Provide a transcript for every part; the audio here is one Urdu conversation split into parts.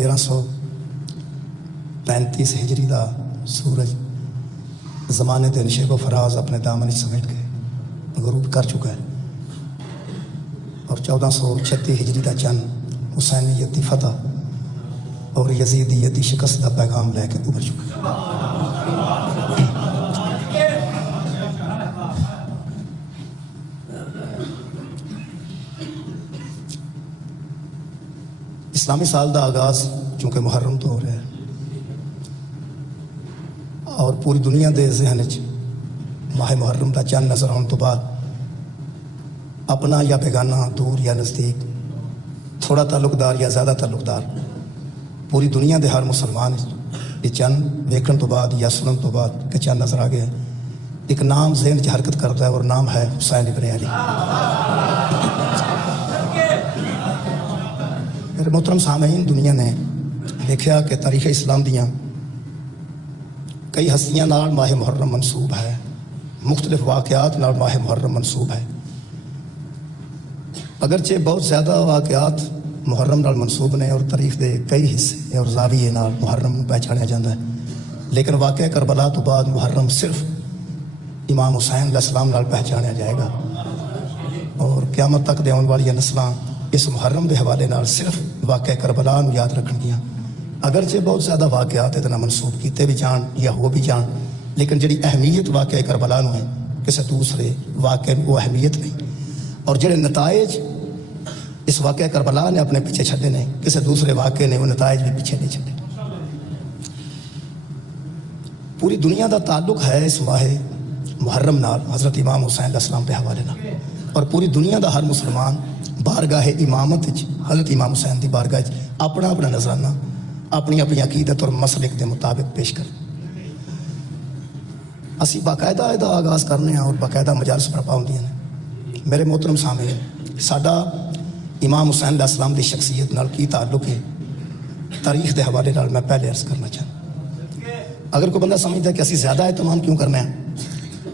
1335 ہجری دا سورج زمانے دے نشیب و فراز اپنے دامن سمیٹ کے غروب کر چکا ہے، اور 1436 ہجری دا چند حسینیت دی فتح اور یزیدیت دی شکست دا پیغام لے کے ابھر چکا ہے۔ اسلامی سال دا آغاز چونکہ محرم تو ہو رہا ہے، اور پوری دنیا دے ذہن چ ماہ محرم دا چند نظر آنے تو بعد اپنا یا بیگانہ، دور یا نزدیک، تھوڑا تعلقدار یا زیادہ تعلقدار، پوری دنیا دے ہر مسلمان یہ چند ویکن تو بعد یا سنن تو بعد کہ چند نظر آ گیا، ایک نام ذہن چ حرکت کرتا ہے اور نام ہے حسین ابن علی۔ میرے محترم سامعین، دنیا نے دیکھا کہ تاریخ اسلام دیاں کئی ہستیاں نال ماہ محرم منسوب ہے، مختلف واقعات نال ماہ محرم منسوب ہے، اگرچہ بہت زیادہ واقعات محرم نال منسوب نے اور تاریخ دے کئی حصے اور زاویے نال محرم پہچانیا جاتا ہے، لیکن واقعہ کربلا تو بعد محرم صرف امام حسین علیہ السلام نال پہچانیا جائے گا، اور قیامت تک دے آنے والی نسلاں اس محرم دے حوالے نال صرف واقعہ کربلا نو یاد رکھن گیاں، اگرچہ بہت زیادہ واقعات اتنا منسوب کیتے بھی جان یا ہو بھی جان، لیکن جڑی اہمیت واقعہ کربلا نو ہے کسی دوسرے واقعے وہ اہمیت نہیں، اور جڑے نتائج اس واقعہ کربلا نے اپنے پیچھے چھڈے نے کسی دوسرے واقعے نے وہ نتائج بھی پیچھے نہیں چھڈے۔ پوری دنیا دا تعلق ہے اس ماہ محرم نال حضرت امام حسین علیہ السلام کے حوالے نال، اور پوری دنیا دا ہر مسلمان بارگاہ امامت حضرت امام حسین دی بارگاہ اپنا اپنا نظرانہ اپنی اپنی عقیدت اور مسلک دے مطابق پیش کر اسی باقاعدہ دا آغاز کرنے ہیں اور باقاعدہ مجالس برپا ہوندیاں نے۔ میرے محترم سامعین، ساڈا امام حسین علیہ السلام دی شخصیت نال کی تعلق ہے تاریخ دے حوالے نال میں پہلے عرض کرنا چاہتا۔ اگر کوئی بندہ سمجھتا ہے کہ اسی زیادہ اہتمام کیوں کرنا ہے،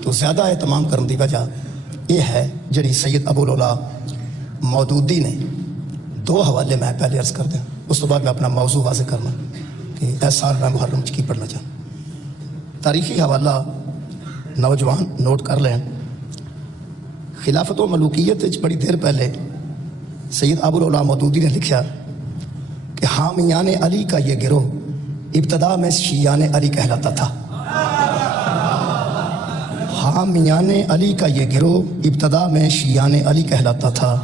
تو زیادہ اہتمام کرنے دی وجہ یہ ہے جڑی سید ابو العلا مودودی نے دو حوالے میں پہلے عرض کر دیں، اس تو بعد میں اپنا موضوع واضح کرنا کہ اس سال میں محرم کی پڑھنا چاہتا۔ تاریخی حوالہ نوجوان نوٹ کر لیں، خلافت و ملوکیت بڑی دیر پہلے سید ابو العلا مودودی نے لکھا کہ حامیان علی کا یہ گروہ ابتدا میں شیعان علی کہلاتا تھا۔ حامیان علی کا یہ گروہ ابتدا میں شیعان علی کہلاتا تھا،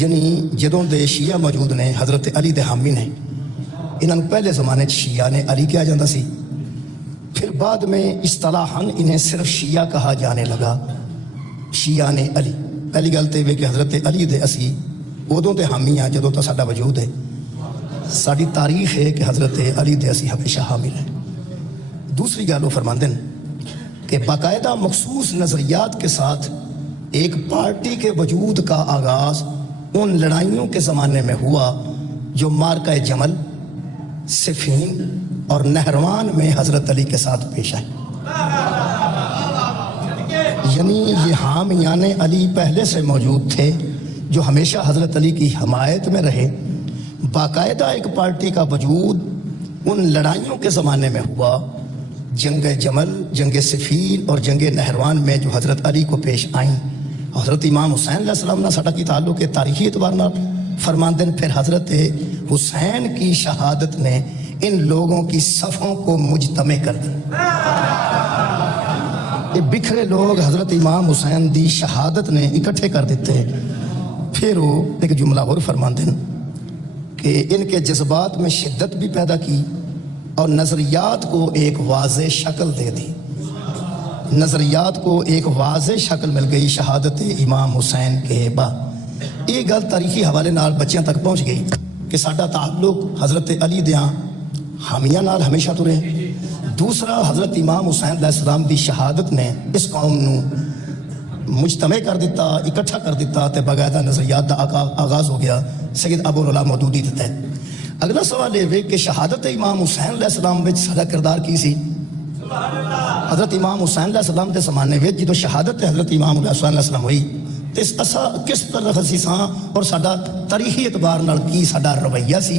یعنی جدوں دے شیعہ موجود نے حضرت علی دے حامی نے، انہوں پہلے زمانے شیعان علی کہا جاتا سی، پھر بعد میں اصطلاحاً انہیں صرف شیعہ کہا جانے لگا، شیعان علی۔ پہلی گل تے کہ حضرت علی دے اسی ادوں تے حامی ہیں جدوں تو ساڈا وجود ہے، ساری تاریخ ہے کہ حضرت علی دے اسی ہمیشہ حامل ہیں۔ دوسری گل وہ فرماندے ہیں کہ باقاعدہ مخصوص نظریات کے ساتھ ایک پارٹی کے وجود کا آغاز ان لڑائیوں کے زمانے میں ہوا جو مارکہ جمل، صفین اور نہروان میں حضرت علی کے ساتھ پیش آئی، یعنی یہ حامیان علی پہلے سے موجود تھے جو ہمیشہ حضرت علی کی حمایت میں رہے۔ باقاعدہ ایک پارٹی کا وجود ان لڑائیوں کے زمانے میں ہوا، جنگ جمل، جنگ صفین اور جنگ نہروان میں جو حضرت علی کو پیش آئیں۔ حضرت امام حسین علیہ السلام نے ساڈا کی تعلق ہے تاریخی اعتبار نال فرماندے ہیں، پھر حضرت حسین کی شہادت نے ان لوگوں کی صفوں کو مجتمع کر دیا۔ یہ بکھرے لوگ حضرت امام حسین دی شہادت نے اکٹھے کر دیتے ہیں۔ پھر وہ ایک جملہ اور فرماندے ہیں کہ ان کے جذبات میں شدت بھی پیدا کی اور نظریات کو ایک واضح شکل دے دی، نظریات کو ایک واضح شکل مل گئی شہادت امام حسین کے بعد۔ یہ گل تاریخی حوالے نال بچیاں تک پہنچ گئی کہ ساڈا تعلق حضرت علی دیاں حامیاں نال ہمیشہ تو رہے۔ دوسرا، حضرت امام حسین علیہ السلام دی شہادت نے اس قوم نو مجتمع کر دیتا، اکٹھا کر دیتا، تے باقاعدہ نظریات دا آغاز ہو گیا سید ابو العلا مودودی دے تحت۔ اگلا سوال یہ کہ شہادت امام حسین علیہ السلام وچ ساڈا کردار کی سی؟ حضرت امام حسین علیہ السلام دے زمانے وچ جدوں شہادت حضرت امام حسین علیہ السلام ہوئی تے اسا کس طرح سی ساں اور ساڈا تاریخی اعتبار نال کی ساڈا رویہ سی،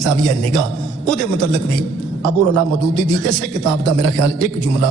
ਜ਼ਾਵੀਆ ਨਿਗਾਹ ਉਹਦੇ ਮੁਤਲਕ ਵੀ ਅਬੂ ਅਲਾ ਮਦੂਦੀ ਦੀ ਇਸੇ ਕਿਤਾਬ ਦਾ ਮੇਰਾ ਖਿਆਲ ਇੱਕ ਜੁਮਲਾ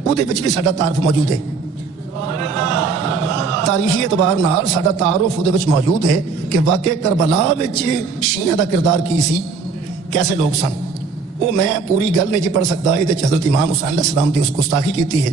ਉਹਦੇ ਵਿੱਚ ਵੀ ਸਾਡਾ ਤਾਰਫ ਮੌਜੂਦ ਹੈ। ਤਾਰੀਖੀ ਇਤਬਾਰ ਨਾਲ ਸਾਡਾ ਤਾਰਫ ਉਹਦੇ ਵਿੱਚ ਮੌਜੂਦ ਹੈ ਕਿ ਵਾਕਿਆ ਕਰਬਲਾ ਵਿੱਚ ਸ਼ੀਆ ਦਾ ਕਿਰਦਾਰ ਕੀ ਸੀ, ਕੈਸੇ ਲੋਕ ਸਨ। ਉਹ ਮੈਂ ਪੂਰੀ ਗੱਲ ਨਹੀਂ ਜੀ ਪੜ੍ਹ ਸਕਦਾ, ਇਹਦੇ 'ਚ ਹਜ਼ਰਤ ਇਮਾਮ ਹੁਸੈਨ ਅਲੈਹਿਸ ਸਲਾਮ ਦੀ ਉਸ ਗੁਸਤਾਖੀ ਕੀਤੀ ਹੈ।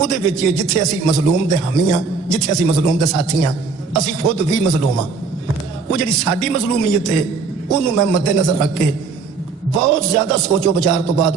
ਉਹਦੇ ਵਿੱਚ ਜਿੱਥੇ ਅਸੀਂ ਮਜ਼ਲੂਮ ਦੇ ਹਾਮੀ ਆ, ਜਿੱਥੇ ਅਸੀਂ ਮਜ਼ਲੂਮ ਦੇ ਸਾਥੀ ਆ, ਅਸੀਂ ਖੁਦ ਵੀ ਮਜ਼ਲੂਮ ਆ। ਉਹ ਜਿਹੜੀ ਸਾਡੀ ਮਜ਼ਲੂਮੀਅਤ ਹੈ ਉਹਨੂੰ ਮੈਂ ਮੱਦੇ ਨਜ਼ਰ ਰੱਖ ਕੇ ਬਹੁਤ ਜ਼ਿਆਦਾ ਸੋਚੋ ਵਿਚਾਰ ਤੋਂ ਬਾਅਦ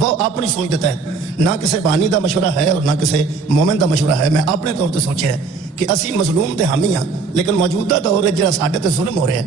ਬਹੁਤ ਆਪਣੀ ਸੋਚ ਦਿੱਤਾ ਹੈ, ਨਾ ਕਿਸੇ ਬਾਨੀ ਦਾ ਮਸ਼ਵਰਾ ਹੈ ਔਰ ਨਾ ਕਿਸੇ ਮੂਮਿਨ ਦਾ ਮਸ਼ਵਰਾ ਹੈ। ਮੈਂ ਆਪਣੇ ਤੌਰ ਤੇ ਸੋਚਿਆ ਕਿ ਅਸੀਂ ਮਜ਼ਲੂਮ ਦੇ ਹਾਮੀ ਆ, ਲੇਕਿਨ ਮੌਜੂਦਾ ਦੌਰ ਵਿੱਚ ਜਿਹੜਾ ਸਾਡੇ ਤੇ ਜ਼ੁਲਮ ਹੋ ਰਿਹਾ ਹੈ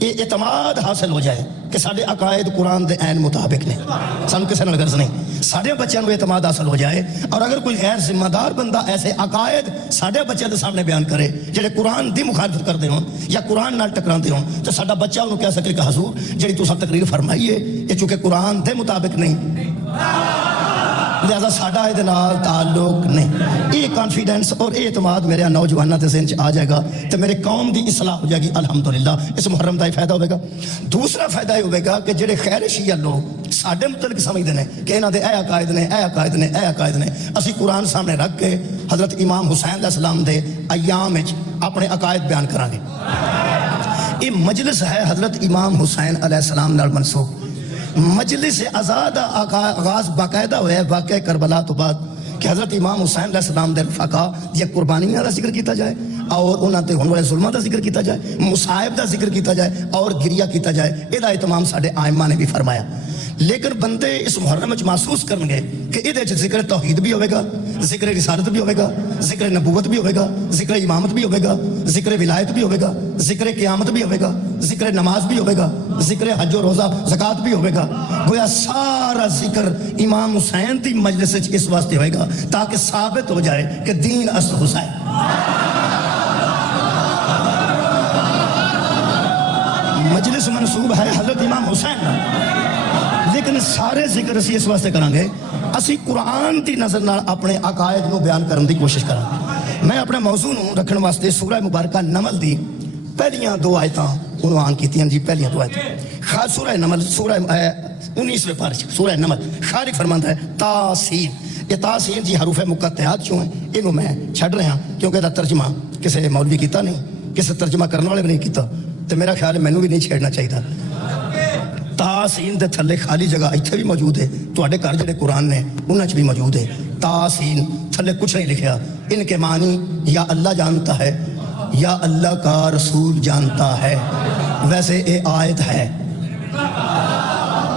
یہ اعتماد حاصل ہو جائے کہ سارے عقائد قرآن دے عین مطابق نے، سانو کسی نال غرض نہیں، سارے بچوں کو اعتماد حاصل ہو جائے. اور اگر کوئی غیر ذمہ دار بندہ ایسے عقائد سارے بچوں کے سامنے بیان کرے جڑے قرآن دی مخالفت کرتے ہوں یا قرآن نال ٹکراندے ہوں، تو ساڈا بچہ انہوں کہہ سکے کہ حضور جڑی تساں تقریر فرمائی ہے یہ چونکہ قرآن دے مطابق نہیں، لہذا ساڈا یہ تعلق نہیں. یہ کانفیڈنس اور یہ اعتماد میرے نوجوانوں کے ذہن آ جائے گا تو میرے قوم دی اصلاح ہو جائے گی الحمدللہ. اس محرم کا ہی فائدہ ہوئے گا. دوسرا فائدہ یہ ہوئے گا کہ جڑے خیر شیعہ لوگ ساڈے متعلق سمجھتے ہیں کہ انہاں دے اے عقائد نے اے عقائد نے اے عقائد نے، اسی قرآن سامنے رکھ کے حضرت امام حسین علیہ السلام دے ایام وچ اپنے عقائد بیان کران گے. یہ مجلس ہے حضرت امام حسین علیہ السلام نال منسوب. مجلس آزاد آغاز باقاعدہ ہوا ہے واقعہ کربلا تو بعد کہ حضرت امام حسین علیہ السلام دے رفقا یا قربانیاں دا ذکر کیتا جائے اور انہاں تے ہونے والے ظلماں دا ذکر کیتا جائے، مصائب دا ذکر کیتا جائے اور گریہ کیتا جائے. یہ اہتمام ساڈے آئمہ نے بھی فرمایا. لیکن بندے اس محرم وچ محسوس کرن گے کہ یہ ذکر توحید بھی ہوئے گا، ذکر رسالت بھی ہوئے گا، ذکر نبوت بھی ہوئے گا، ذکر امامت بھی ہوئے گا، ذکر ولایت بھی ہوئے گا، ذکر قیامت بھی ہوئے گا، ذکر نماز بھی ہوئے گا، ذکر حج و روزہ زکوٰۃ بھی ہوئے گا. گویا سارا ذکر امام حسین دی مجلس وچ اس واسطے ہوئے گا تاکہ ثابت ہو جائے کہ دین اصل حسین. مجلس منصوب ہے حضرت امام حسین، لیکن سارے ذکر اسی اس واسطے کریں گے اسی قرآن دی نظر نال اپنے عقائد نو بیان کرن دی کوشش کریں. میں اپنے موضوع نو رکھن واسطے سورہ مبارکہ نمل دی پہلیاں 2 آیتاں عنوان کیتیاں جی. پہلیاں 2 آیتاں سورہ نمل، سورہ 19ویں پارے سورہ نمل. خالق فرماندا ہے تاسین. یہ تاسین جی حروف مقطعات جو ہیں انہوں میں چھڑ رہا کیونکہ دا ترجمہ کسی مولوی کیتا نہیں، کسی ترجمہ کرنے والے بھی نہیں کیتا، تو میرا خیال ہے مینوں بھی نہیں چھیڑنا چاہیے. تاسین دے تھلے خالی جگہ ایتھے بھی موجود ہے، تواڈے گھر جڑے قرآن نے انہاں وچ بھی موجود ہے. تاسین تھلے کچھ نہیں لکھیا. ان کے معنی یا اللہ جانتا ہے یا اللہ کا رسول جانتا ہے. ویسے یہ آیت ہے،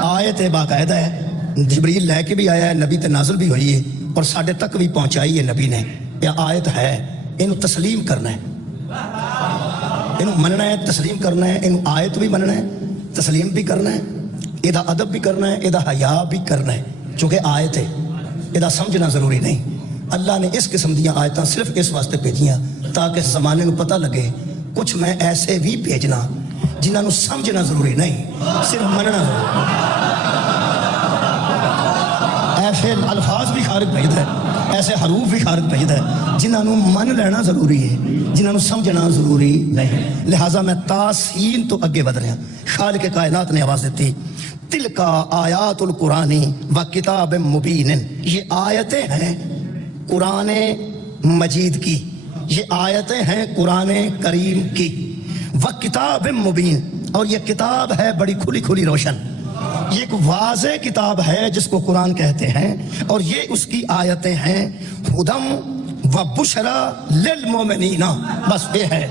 آیت باقاعدہ ہے، جبریل لے کے بھی آیا ہے، نبی تے نازل بھی ہوئی ہے اور ساڈے تک بھی پہنچائی ہے نبی نے. یہ آیت ہے، انہوں تسلیم کرنا ہے، انہوں مننا ہے، تسلیم کرنا ہے. انہوں آیت بھی مننا ہے، تسلیم بھی کرنا ہے، یہ ادب بھی کرنا ہے، یہ حیا بھی کرنا ہے. چونکہ آیت ہے یہ سمجھنا ضروری نہیں. اللہ نے اس قسم دیا آیتاں صرف اس واسطے بھیجیاں تاکہ زمانے کو پتہ لگے کچھ میں ایسے بھی بھیجنا جنہوں سمجھنا ضروری نہیں، صرف مننا ضروری. ایسے الفاظ بھی خارج بھیجتا ہے، ایسے حروف بھی خارج بھیجتا ہے جنہوں من لینا ضروری ہے، جنہوں سمجھنا ضروری نہیں. لہٰذا میں تاسین تو اگے بڑھ رہا. خالق کائنات نے آواز دیتی تلکا آیات القرآن و کتاب مبین. یہ آیتیں ہیں قرآن مجید کی، یہ آیتیں ہیں قرآن کریم کی. و کتاب مبین، اور یہ کتاب ہے بڑی کھلی کھلی روشن. یہ ایک واضح کتاب ہے جس کو قرآن کہتے ہیں، اور یہ اس کی آیتیں ہیں ہدم و بشرا للمومنین. بس یہ ہے،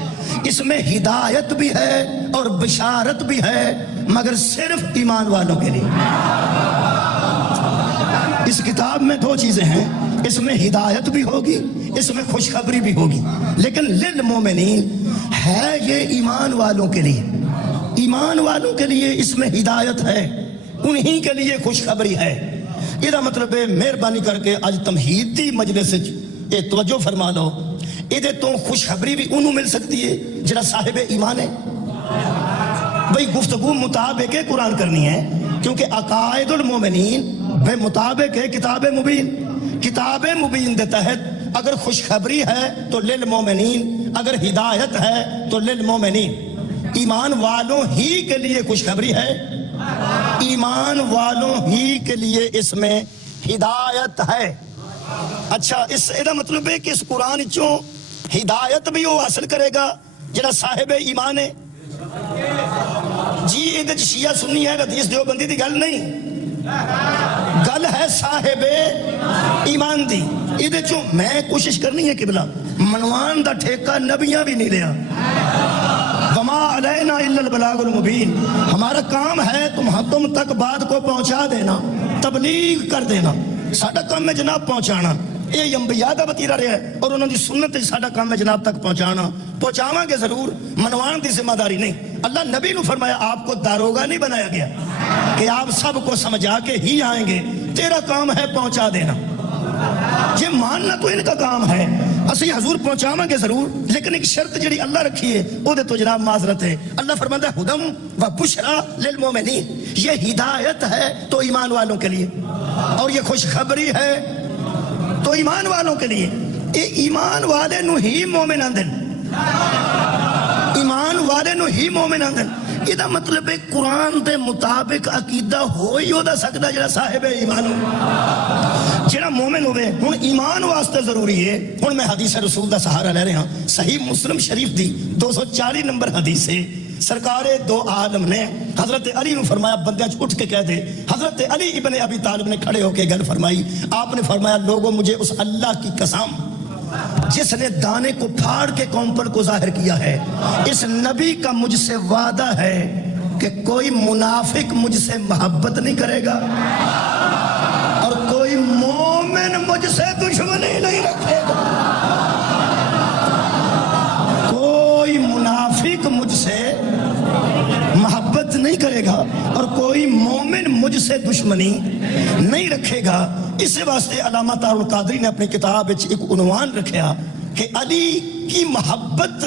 اس میں ہدایت بھی ہے اور بشارت بھی ہے، مگر صرف ایمان والوں کے لیے. اس کتاب میں 2 چیزیں ہیں، اس میں ہدایت بھی ہوگی، اس میں خوشخبری بھی ہوگی، لیکن للمومنین ہے یہ ایمان والوں کے لیے. ایمان والوں کے لیے اس میں ہدایت ہے، انہی کے لیے خوشخبری ہے. یہ مطلب ہے مہربانی کر کے اج تمہید دی مجلس یہ توجہ فرما لو، یہ تو خوشخبری بھی انہوں مل سکتی ہے جڑا صاحب ایمان ہے. بھئی گفتگو مطابق قرآن کرنی ہے، کیونکہ عقائد المومنین بے مطابق ہے کتاب مبین. کتاب مبین دے تحت اگر خوشخبری ہے تو للمومنین، اگر ہدایت ہے تو للمومنین. ایمان والوں ہی کے لیے خوشخبری ہے، ایمان والوں ہی کے لیے اس میں ہدایت ہے. اچھا، اس کا مطلب ہے کہ اس قرآن چوں ہدایت بھی وہ حاصل کرے گا جڑا صاحب ایمان ہے. جی یہ شیعہ سنی ہے، حدیث دیوبندی دی گل نہیں، گل ہے صاحب ایمان دی. یہ چوں میں کوشش کرنی ہے قبلہ منوان دا ٹھیکہ نبیاں بھی نہیں لیا. وما علینا الا البلاغ المبین. ہمارا کام ہے تم تک بات کو پہنچا دینا، تبلیغ کر دینا. ساڈا کام ہے جناب پہنچانا. یہ انبیاء دا وتیرا رہا ہے اور انہوں دی سنت ساڈا کام ہے جناب تک پہنچانا. پہنچاواں گے ضرور, منوان دی ذمہ داری نہیں. اللہ نبی نو فرمایا آپ کو داروغہ نہیں بنایا گیا کہ آپ سب کو سمجھا کے ہی آئیں گے, تیرا کام ہے پہنچا دینا. یہ ماننا تو ان کا کام ہے. اسی حضور پہنچاواں گے ضرور, لیکن ایک شرط جڑی اللہ رکھی ہے وہ دے تو جناب معذرت ہے. اللہ فرماتا ہے ہدم و بشرا للمومنین, یہ ہدایت ہے تو ایمان والوں کے لیے, اور یہ خوشخبری ہے تو ایمان والوں کے لیے. یہ ایمان والے نو ہی مومن آندن, ایمان والے نو ہی مومن آندن. یہ دا مطلب ہے قرآن دے مطابق عقیدہ ہو ہی ہو دا سکتا جڑا صاحب ایمان ہو, جڑا مومن ہوئے. ہن ایمان واسطے ضروری ہے. ہن میں حدیث رسول دا سہارا لے رہا ہوں, صحیح مسلم شریف دی 240 نمبر حدیث ہے. سرکار دو عالم نے حضرت علی نے فرمایا بندیاں اٹھ کے کہہ دے. حضرت علی ابن ابی طالب نے کھڑے ہو کے گل فرمائی. آپ نے فرمایا لوگوں مجھے اس اللہ کی قسم جس نے دانے کو پھاڑ کے قوم پر کو ظاہر کیا ہے, اس نبی کا مجھ سے وعدہ ہے کہ کوئی منافق مجھ سے محبت نہیں کرے گا اور کوئی مومن مجھ سے دشمنی نہیں رکھے گا. کوئی منافق مجھ سے محبت نہیں کرے گا اور کوئی مومن مجھ سے دشمنی نہیں رکھے گا. اس واسطے علامہ طاہر القادری نے اپنی کتاب ایک عنوان رکھا کہ علی کی محبت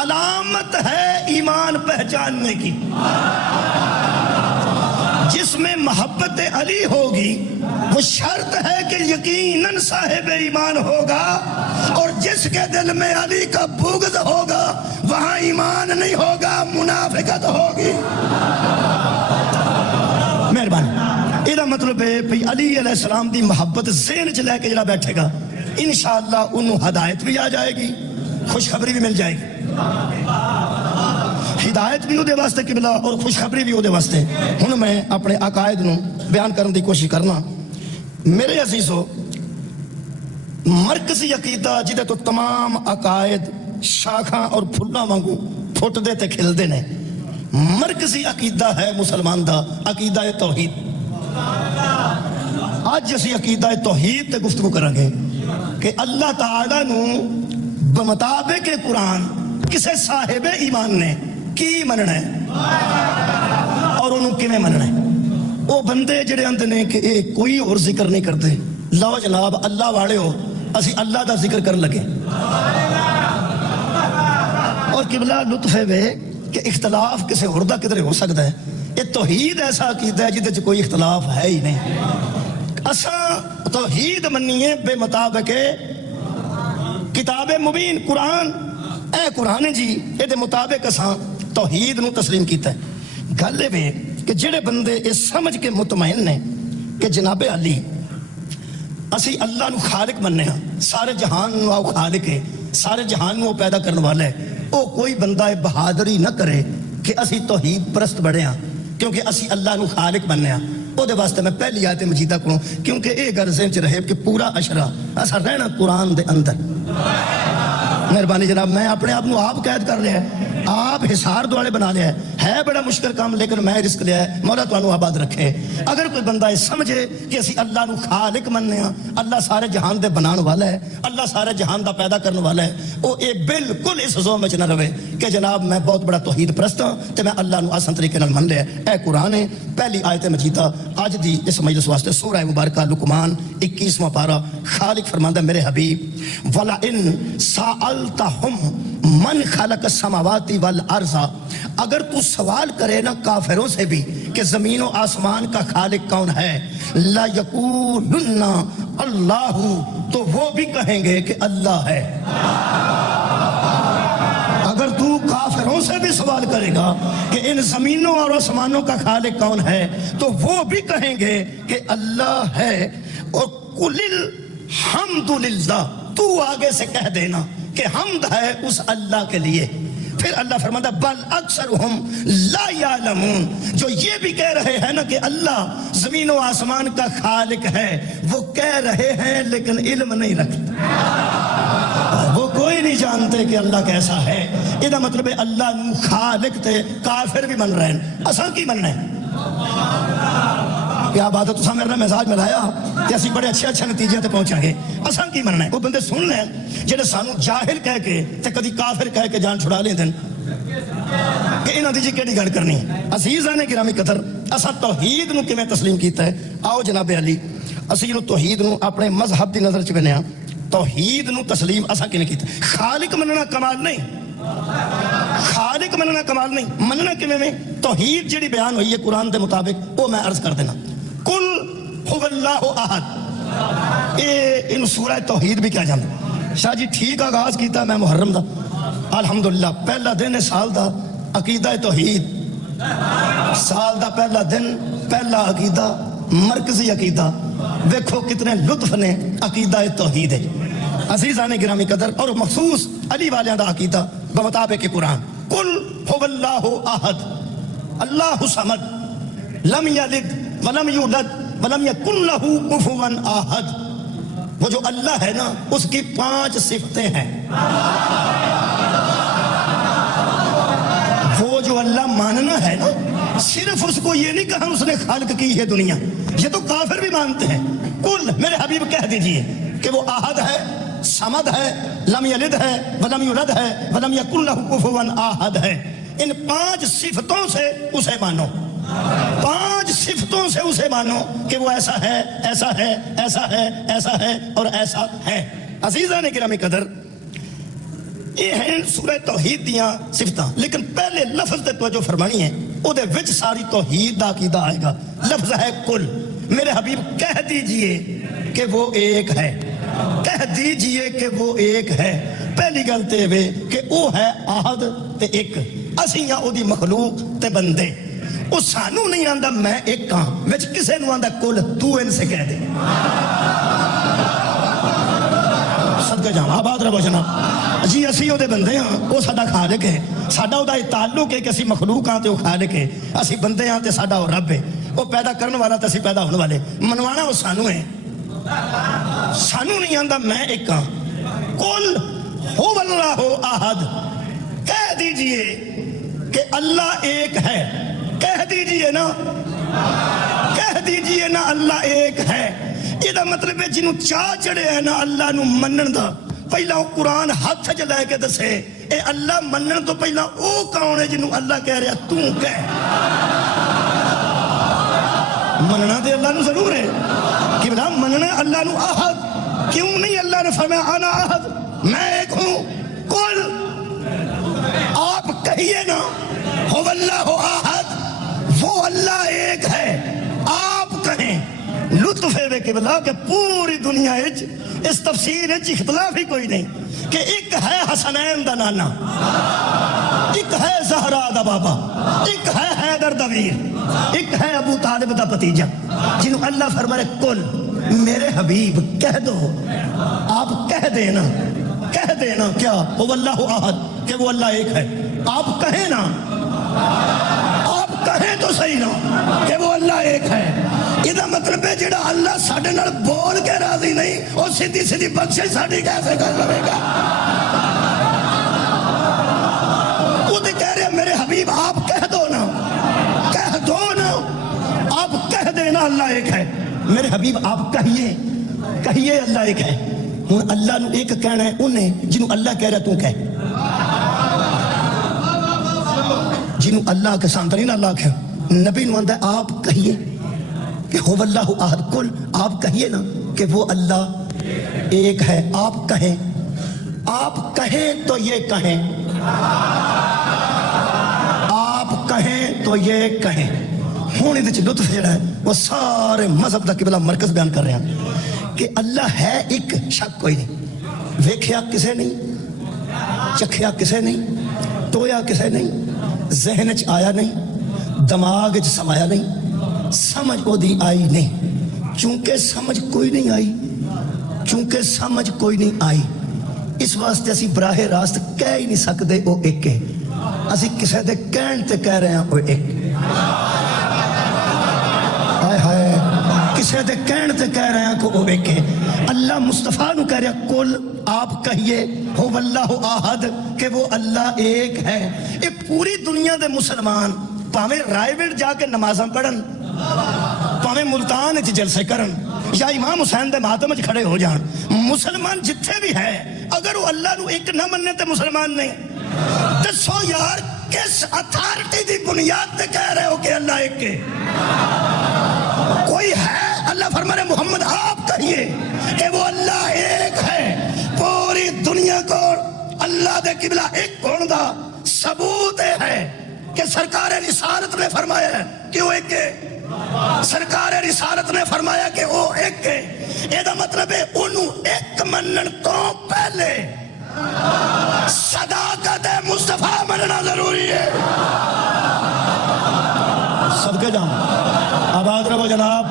علامت ہے ایمان پہچاننے کی. جس میں محبت علی ہوگی وہ شرط ہے کہ یقیناً صاحب ایمان ہوگا, اور جس کے دل میں علی کا بغض ہوگا وہاں ایمان نہیں ہوگا, منافقت ہوگی. مہربانی. یہ مطلب ہے بھئی علی علیہ السلام دی محبت ذہن چ لے کے جڑا بیٹھے گا انشاءاللہ انہوں ہدایت بھی آ جائے گی, خوشخبری بھی مل جائے گی. ہدایت بھی وہ دے واسطے قبلہ اور خوشخبری بھی وہ دے واسطے. ہن میں اپنے عقائد نو بیان کرنے دی کوشش کرنا. میرے عزیزو, مرکزی عقیدہ جدے تو تمام عقائد شاخاں اور پھلاں وانگو پھٹ دے تے کھل دے نے, مرکزی عقیدہ ہے مسلمان دا عقیدہ توحید. آج اسی عقیدہ توحید تے گفتگو کریں گے کہ اللہ تعالیٰ نو بمطابق قرآن کسے صاحب ایمان نے کی مننا ہے اور انہوں کیویں مننا ہے. وہ بندے جڑے اندر نے کہ اے کوئی اور ذکر نہیں کرتے, لو جناب اللہ والے ہو اسی اللہ دا ذکر کرن لگے. اور قبلہ لطف ہے وے کہ اختلاف کسے اور دا کدھر ہو سکتا ہے. یہ توحید ایسا عقیدہ ہے جدے کوئی اختلاف ہے ہی نہیں. اساں توحید منیے بے مطابق کتاب مبین قرآن. اے قرآن جی یہ دے مطابق اساں توحید نو تسلیم کیتا ہے. گل ہے کہ جڑے بندے یہ سمجھ کے مطمئن نے کہ جناب علی اسی اللہ نو خالق مننے ہاں, سارے جہان نو آؤ خالق ہے, سارے جہان نو پیدا کرنے والا ہے, او کوئی بندہ بہادری نہ کرے کہ اسی توحید پرست بڑھے ہاں کیونکہ اسی اللہ نو خالق بننے ہاں. او دے واسطے میں پہلی آیت مجیدہ کروں کیونکہ اے گر ذہن چ رہے کہ پورا اشرا ایسا رہنا قرآن دے اندر. مہربانی جناب, میں اپنے آپ نو آپ قید کر لیا ہے, آپ حصار دوالے بنا لیا ہے بڑا مشکل کام, لیکن میں رزق لیا ہے. مولا تانوں آباد رکھے. اگر کوئی بندہ یہ سمجھے کہ اسی اللہ نو خالق مننے ہاں, اللہ سارے جہان دے بنان والا ہے, اللہ سارے جہان دا پیدا کرنے والا ہے, وہ اے بالکل اس زوم وچ نہ رہے کہ جناب میں بہت بڑا توحید پرست ہاں تے میں اللہ نو آسان طریقے نال من لیا. اے قرآن ہے پہلی آیت مجیدہ آج دی اس مجلس واسطے سورہ مبارکہ لقمان 21واں پارہ. خالق فرماندا میرے حبیب ولا ان سألتهم من خلق السماوات والارض, اگر تو سوال کرے نا کافروں سے بھی کہ زمین و آسمان کا خالق کون ہے, لا یقولن اللہ, تو وہ بھی کہیں گے کہ اللہ ہے. اگر تو کافروں سے بھی سوال کرے گا کہ ان زمینوں اور آسمانوں کا خالق کون ہے تو وہ بھی کہیں گے کہ اللہ ہے. اور قل الحمد للہ, تو آگے سے کہہ دینا کہ حمد ہے اس اللہ کے لیے. پھر اللہ فرماتا بل اکثرہم لا یعلمون, جو یہ بھی کہہ رہے ہیں نا کہ اللہ زمین و آسمان کا خالق ہے, وہ کہہ رہے ہیں لیکن علم نہیں رکھتے, وہ کوئی نہیں جانتے کہ اللہ کیسا ہے. یہ مطلب ہے اللہ خالق تے کافر بھی من رہے ہیں, اساں کی من رہے ہیں. کہ عبادت تساں میرے نال مزاج ملایا تے اسی بڑے اچھے نتیجے تے پہنچاں گے. اساں کی مننا ہے؟ وہ بندے سن لیں جڑے سانو جاہل کہہ کے تے کدی کافر کہہ کے جان چھڑا لیندے کہ انہاں دی جی کیڑی گل کرنی ہے. عزیزاں نے گرامی قدر اساں توحید نو کیویں تسلیم کیتا ہے؟ آؤ جناب علی اسی نو توحید نو اپنے مذہب دی نظر چ بنیا. توحید نو تسلیم اساں کیویں کیتا؟ خالق مننا کمال نہیں, خالق مننا کمال نہیں. مننا کیویں میں؟ توحید جڑی بیان ہوئی ہے قرآن دے مطابق وہ میں عرض کر دینا. قل هو اللہ احد, یہ ان سورہ توحید بھی کہا جاتا. شاہ جی ٹھیک آغاز کیتا میں محرم دا, الحمدللہ پہلا دن ہے سال دا عقیدہ توحید. سال دا پہلا دن, پہلا عقیدہ, مرکزی عقیدہ. دیکھو کتنے لطف نے عقیدہ توحید ہے. عزیزان گرامی قدر اور مخصوص علی والیاں دا عقیدہ بمطابق قرآن. قل هو اللہ احد اللہ صمد لم یلد ولم یولد ولم یکن له کفوا احد. وہ جو اللہ ہے نا اس کی 5 صفتیں ہیں. وہ جو اللہ ماننا ہے نا, صرف اس کو یہ نہیں کہا اس نے خالق کی ہے دنیا, یہ تو کافر بھی مانتے ہیں. قل میرے حبیب کہہ دیجئے کہ وہ احد ہے, صمد ہے, لم یلد ہے ولم یولد ہے ولم یکن لہ کفوا احد ہے. ان 5 صفتوں سے اسے مانو, 5 صفتوں سے اسے مانو کہ وہ ایسا ہے, ایسا ہے, ایسا ہے, ایسا ہے اور ایسا ہے. عزیزان گرامی قدر یہ ہیں سورہ توحید دیاں صفتاں, لیکن پہلے لفظ تے توجہ فرمانی ہے, او دے وچ ساری توحید دا عقیدہ آئے گا. لفظ ہے قل, میرے حبیب کہہ دیجئے کہ وہ ایک ہے, کہہ دیجئے کہ وہ ایک ہے. پہلی گل تے وے کہ او ہے احد تے ایک, اسی ہاں او دی مخلوق تے بندے. او سانو نہیں آندا میں ایک ہاں, وچ کسے نو آندا قل تو ان سے کہہ دے. صدقہ جاواں آباد رہو جناب جی, اسی او دے بندے ہاں, او ساڈا خالق ہے. ساڈا او دا تعلق ہے کہ اسی مخلوق ہاں تے او خالق ہے, اسی بندے ہاں تے ساڈا او رب ہے. او پیدا کرن والا تے اسی پیدا ہونے والے. منوانا او سانو ہے, سانو نہیں آندا میں ایک ہاں. قل هو اللہ احد, کہہ دیجئے کہ اللہ ایک ہے. کہہ دیجئے نا, کہہ دیجئے نا اللہ ایک ہے. یہ مطلب ہے جنہوں چاہ چڑے ہے نا اللہ نو منن دا, پہلا قرآن ہاتھ چ لے کے دسے اے اللہ منن تو پہلا او کون ہے جنہوں اللہ کہہ رہا تو کہہ. مننا دے اللہ نو ضرور ہے کہ بلا مننا اللہ نو احد. کیوں نہیں اللہ نے فرمایا انا احد, میں ایک ہوں. قل آپ کہیے نا هو اللہ احد, وہ اللہ ایک ہے. آپ کہیں لطف ہے کہ بلا کہ پوری دنیا اس تفسیر اختلاف ہی کوئی نہیں کہ ایک ہے حسنین دا نانا, ایک ہے زہرا دا بابا, ایک ہے حیدر دا ویر, ایک ہے ابو طالب دا بھتیجا, جنہوں اللہ فرمائے قل میرے حبیب کہہ دو, آپ کہہ دینا, کہہ دینا کیا وہ اللہ احد کہ وہ اللہ ایک ہے. آپ کہیں نا, آپ کہیں تو صحیح نا کہ وہ اللہ ایک ہے. یہ مطلب ہے جڑا اللہ ساڈے نال بول کے راضی نہیں اور سیدھی سیدھی بخشش ساڈی کیسے کر لے گا. وہ تو کہہ رہے میرے حبیب آپ کہہ دو نا, کہہ دو نا, آپ کہہ دینا اللہ ایک ہے. میرے حبیب آپ کہیے, کہیے اللہ ایک ہے. ہوں اللہ نو ایک کہنا ہے انہیں جنہوں اللہ کہہ رہا تو کہہ, جنہوں اللہ کے سامنے نہیں اللہ کہہ. نبی نو آندا ہے آپ کہیے کہ هو اللہ احد. قل آپ کہیے نا کہ وہ اللہ ایک ہے. آپ کہیں, آپ کہیں تو یہ کہیں, آپ کہیں تو یہ کہیں. ہوں یہ لطف جڑا ہے وہ سارے مذہب دا قبلہ مرکز بیان کر رہے ہیں کہ اللہ ہے ایک, شک کوئی نہیں. ویکھیا کسے نہیں, چکھیا کسے نہیں, ٹویا کسے نہیں, ذہن چ آیا نہیں, دماغ چ سمایا نہیں, سمجھ او دی آئی نہیں. چونکہ سمجھ کوئی نہیں آئی, چونکہ سمجھ کوئی نہیں آئی, اس واسطے اسی براہ راست کہہ ہی نہیں سکتے او ایک ہے. اسی کسے دے کہن تے کہہ رہے ہیں او ایک. ہائے ہائے, کسے دے کہن تے کہہ رہے ہیں کہ او ایک ہے. اللہ مصطفیٰ نو کہہ رہا کل آپ کہیے ہو اللہ احد کہ وہ اللہ ایک ہے. یہ پوری دنیا دے مسلمان پاویں رائے ویڑ جا کے نمازاں پڑھن, پاویں ملتان وچ جلسے کرن یا امام حسین دے ماتم وچ کھڑے ہو جان، مسلمان جتھے بھی ہے اگر وہ اللہ نو ایک نہ مننے تے مسلمان نہیں۔ دسو یار کس اتھارٹی دی بنیاد تے کہہ رہے ہو کہ اللہ ایک ہے؟ کوئی ہے؟ اللہ فرما رہے محمد آپ کہیے کہ وہ اللہ ایک ہے۔ پوری دنیا کو اللہ دے قبلہ ایک ہون دا ثبوت ہے کہ سرکار رسالت نے فرمایا ہے کہ وہ ایک ہے۔ سرکار رسالت نے فرمایا کہ وہ ایک ہے۔ یہ دا مطلب ہے انہوں ایک منن تو پہلے صداقت مصطفیٰ مننا ضروری ہے۔ صدقے جاؤں آباد رہو جناب،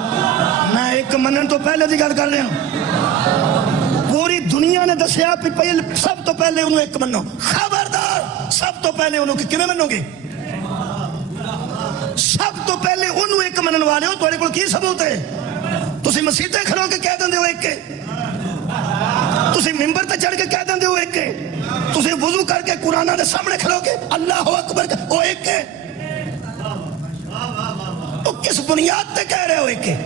میں ایک منن تو پہلے دی گل کر رہا ہوں۔ پوری دنیا نے دسیا سب تو پہلے انہوں ایک منو، خبردار سب تو پہلے انہوں کیویں منو گے؟ سب تو پہلے انہوں ایک منن والے ہو، تھوڑے کو کی ثبوت ہے؟ تسی مسیطے کھڑو کے کہہ دیں ہو ایک ہے، تسی ممبر تے چڑھ کے کہہ دیں ہو ایک ہے، تسی وضو کر کے قرآن دے سامنے کھڑو کے اللہ اکبر وہ ایک ہے، تو کس بنیاد تے کہہ رہے ہو ایک ہے؟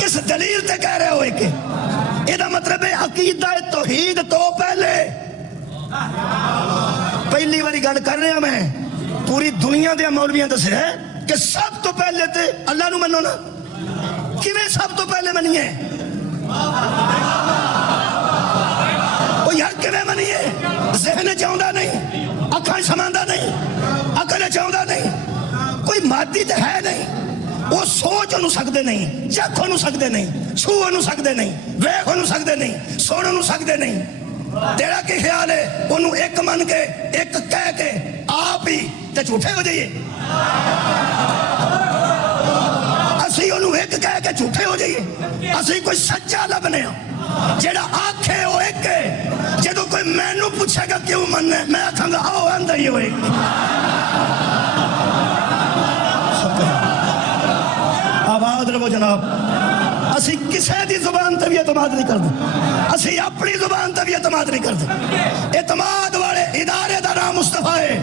کس دلیل تے کہہ رہے ہو ایک ہے؟ یہ مطلب ہے عقیدہ توحید تو پہلے۔ پہلی باری گل کر رہا میں، پوری دنیا دے مولویاں دسے ہے کہ سب تو پہلے تے اللہ نو منو نا، کیویں سب تو پہلے منیے؟ وہ یار کیویں منیے؟ ذہن چاہندا نہیں، اکھاں سماندا نہیں، عقل چاہندا نہیں، کوئی مادی تے ہے نہیں، وہ سوچ انہوں سکتے نہیں، چکھ انہوں سکتے نہیں، چھو انہوں سکتے نہیں، ویکھ انہوں سکتے نہیں، سن انہوں سکتے نہیں۔ تیرا کی خیال ہے انہوں ایک من کے ایک کہہ کے آپ ہی تے جھوٹے ہو جائیے؟ اسی انہوں ایک کہہ کے جھوٹے ہو جائیے؟ اسی کوئی سچا لبنے ہوں جیڑا آنکھے ہو ایک ہے، جدو کوئی مینو پوچھے گا کیوں مننے میں آکھاں گا آؤ اندر ہی ہو ایک۔ آباد رہو جناب، اسی کسے دی زبان تے بھی اعتماد نہیں کر دیں، اسی اپنی زبان تے بھی اعتماد نہیں کر دیں۔ اعتماد والے ادارے دا نام مصطفیٰ ہے،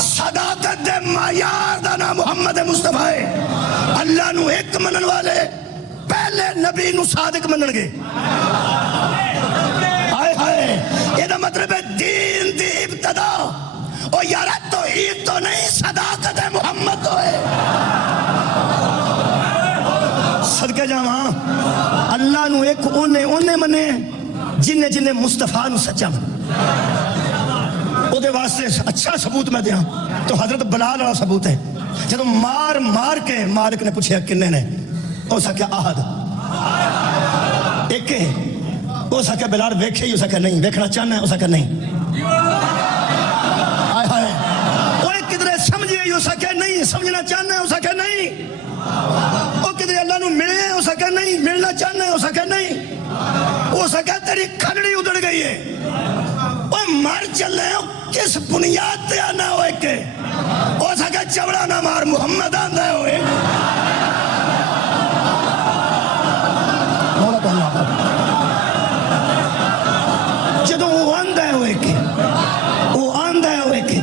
صداقت دے معیار دا نام محمد مصطفیٰ ہے۔ اللہ نو ایک منن والے پہلے نبی نو صادق منن گے۔ ہائے ہائے، یہ دا مطلب ہے دین دی ابتدا او یارہ توحید تو نہیں، صداقت محمد تو ہے۔ صدقے جاواں اللہ نو ایک اونے منے جنہیں جنہیں مصطفیٰ نو سچا من۔ او دے واسطے اچھا ثبوت میں دیاں تو حضرت بلال والا ثبوت ہے، جدو مار کے مالک نے پوچھا کنے نے، او سکیا احد ایک ہے، او سکیا بلال ویکھے ہی، او سکیا نہیں، ویکھنا چاہنا ہے، او سکیا نہیں، آئے ہائے اوے کدھرے سمجھے ہی، او سکیا نہیں، سمجھنا چاہنا ہے، او سکیا نہیں، او کدھرے اللہ نو ملے، او سکیا نہیں، ملنا چاہنا ہے، او سکیا نہیں، او سکیا تیری کھڑڑی ادڑ گئی ہے، او مر چلے ہو کس بنیاد تے آنا ہوئے کے، او سکیا چوڑا نہ مار محمد آندہ ہوئے۔ جدو وہ آندہ ہوئے کے، وہ آندہ ہوئے کے،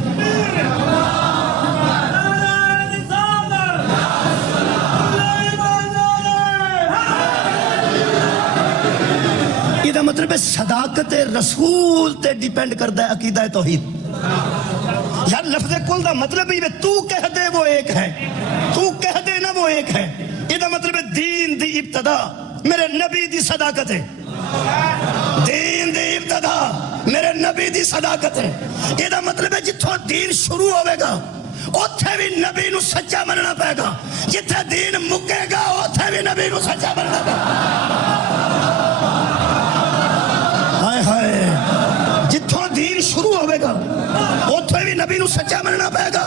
یہ مطلب ہے صداقت رسول تے ڈیپینڈ کرتا ہے عقیدہ توحید۔ یار لفظ کل دا مطلب ہی تو کہہ دے وہ ایک ہے، تو کہہ دے نا وہ ایک ہے، یہ مطلب ہے دین دی ابتدا میرے نبی دی صداقت ہے، دین دی ابتدا میرے نبی دی صداقت ہے۔ یہ مطلب ہے جتھوں دین شروع ہوئے گا اتھے بھی نبی نو سچا مننا پائے گا، جتھے دین مکے گا اتھے بھی نبی نو سچا مننا پائے گا۔ جتھوں دین شروع ہوئے گا اتھے بھی نبی نو سچا مننا پائے گا،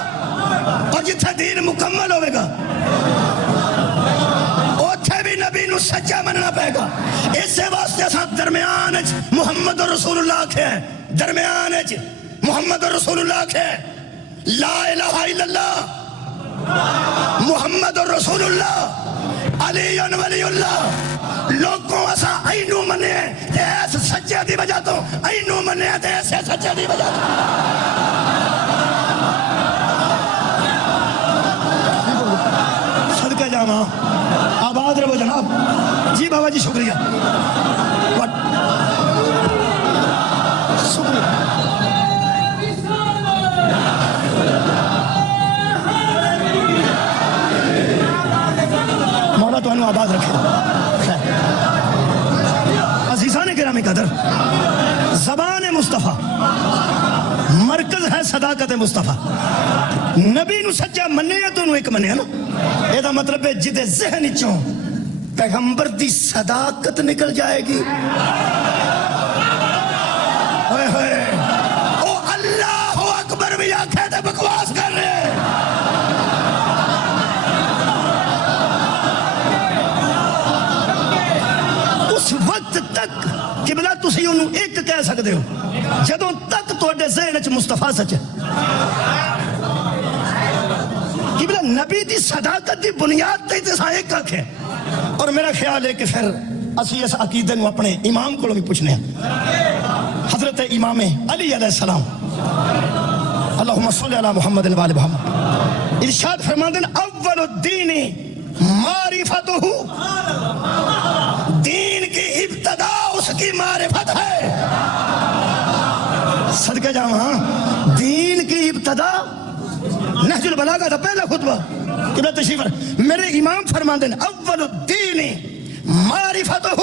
اور جتھے دین مکمل ہوئے گا اتھے بھی نبی نو سچا مننا پائے گا۔ اس سے واسطے ساتھ درمیان محمد رسول اللہ کے، درمیان محمد رسول اللہ کے، لا الہ الا اللہ محمد رسول اللہ علی ولی اللہ، لوگوں ایسا اینو منے ایس سچے دی وجہ تو، اینو منے ایسے سچے دی وجہ تو۔ صدقہ جاواں آباد رہو جناب جی بابا جی شکریہ شکریہ مولا تو انو آباد رکھے عزیزان گرامی قدر زبان مصطفیٰ مرکز ہے صداقت مصطفیٰ نبی نو سچا مننے یا تو انو ایک مننے نا یہ دا مطلب ہے جدے ذہن چوں پیغمبر دی صداقت نکل جائے گی ہوئے ہوئے او اللہ اکبر بھی آنکھیں دے بکواس کر رہے اس وقت تک قبلہ تسی انہوں ایک کہہ سکتے ہو جدوں تک تو اڈے ذہن چ مصطفیٰ سچ ہے قبلہ نبی دی صداقت دی بنیاد تے تساں ایک آنکھیں اور میرا خیال ہے کہ پھر اسی اس عقیدے نو اپنے امام کو بھی پوچھنے ہیں حضرت امام علی علیہ السلام اللہم صلی علی محمد وآل محمد ارشاد فرماتے ہیں اول الدین معرفتہ دین کی ابتدا اس کی معرفت ہے صدقہ جاواں دین کی ابتدا نہج البلاغہ تھا پہلا خطبہ قبلہ تشریف میرے امام فرماتے ہیں اول الدین معرفتہ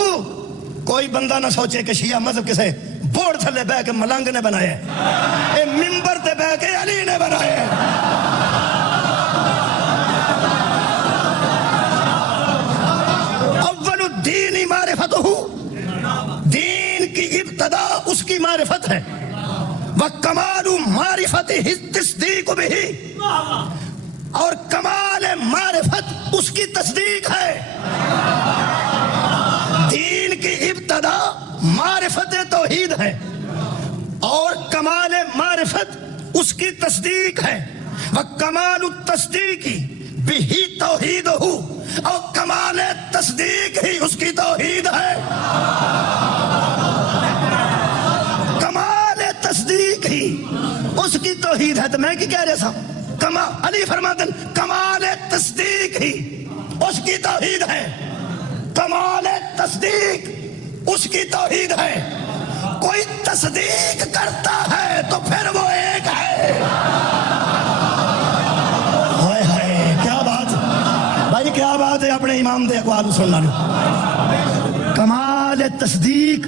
کوئی بندہ نہ سوچے کہ شیعہ مذہب کسے بورڈ تھلے بے کے ملنگ نے بنائے اے ممبر تے بے کے علی نے بنائے اول الدین معرفتہ دین کی ابتدا اس کی معرفت ہے وَكَمَالُ مَعْرِفَتِهِ التصدیق بِهِ اور کمال معرفت اس کی تصدیق ہے دین کی ابتدا معرفت توحید ہے اور کمال معرفت اس کی تصدیق ہے وَكَمَالُ التصدیق بِهِ تَوْحِيدُهُ اور کمال تصدیق ہی اس کی توحید ہے کمال تصدیق ہی اس کی توحید ہے تو میں کی کہہ رہا تھا علی فرماتے ہیں کمال تصدیق ہی اس کی توحید ہے کمال تصدیق اس کی توحید ہے کوئی تصدیق کرتا ہے تو پھر وہ ایک ہے کیا بات بھائی کیا بات ہے اپنے امام دے اقوال سننا لو کمال تصدیق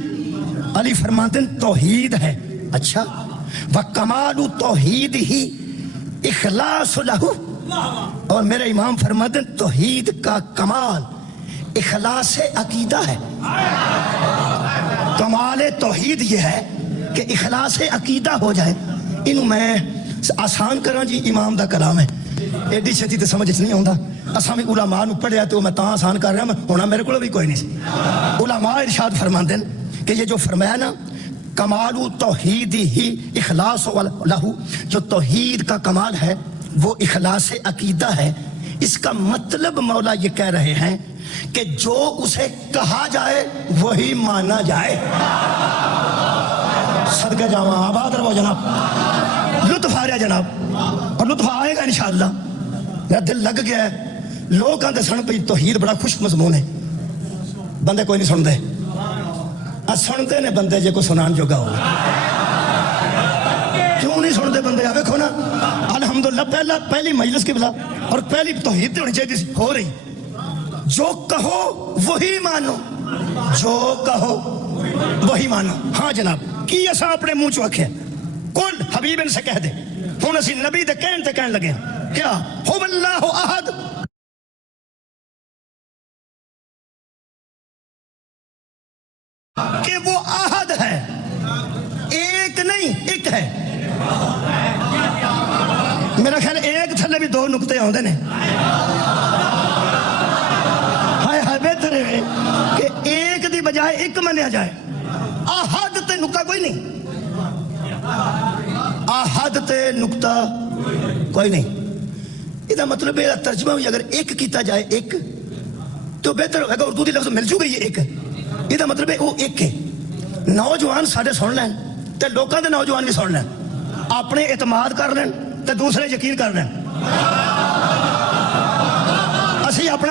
علی فرماتے ہیں توحید ہے اچھا وَكَمَالُ توحید ہی اخلاص لہو اور میرے امام فرماتے ہیں توحید کا کمال اخلاص عقیدہ ہے کمال توحید یہ ہے کہ اخلاص عقیدہ ہو جائے انہوں میں آسان کروں جی امام دا کلام ہے ایڈی چھتی تے سمجھ نہیں ہوندہ اساں بھی علماء نو پڑھیا تو میں تاں آسان کر رہا ہوں ہونا میرے کو بھی کوئی نہیں سی علماء ارشاد فرماتے ہیں کہ یہ جو فرمایا نا کمال توحید ہی اخلاص لہو جو توحید کا کمال ہے وہ اخلاص عقیدہ ہے اس کا مطلب مولا یہ کہہ رہے ہیں کہ جو اسے کہا جائے وہی مانا جائے صدقہ جاواں آباد رہو جناب لطف آ رہا جناب اور لطف آئے گا انشاءاللہ میرا دل لگ گیا ہے لوگ آتے سن پہ توحید بڑا خوش مضمون ہے بندے کوئی نہیں سن دے سنتے نے بندے جے کو سنان جو گا ہو کیوں نہیں سنتے بندے آوے کھونا الحمدللہ پہلی مجلس کی بلا اور پہلی توحید ہونی چاہیے ہو رہی جو کہو وہی مانو جو کہو وہی مانو ہاں جناب کی ایسا اپنے منہ چوکھے کل حبیب ان سے کہہ دے ہوں اسی نبی دے کہن تے کہن لگے کیا هو اللہ احد کہ وہ احد ہے ایک نہیں ایک ہے میرا خیال ایک تھلے بھی دو نکتے ہوندے نے ہائے ہائے بہتر ہے کہ ایک دی بجائے ایک منیا جائے احد تے نکتہ کوئی نہیں احد تے نکتہ کوئی نہیں یہ مطلب ہے ترجمہ ہوئی اگر ایک کیتا جائے ایک تو بہتر ہوگا اردو دی لفظ مل جو گئی ایک یہ مطلب ہے وہ ایک ہے نوجوان ساڑھے سن لین تے لوکاں دے نوجوان بھی سن لین اپنے اعتماد کر لین تے دوسرے یقین کر لین اسی اپنا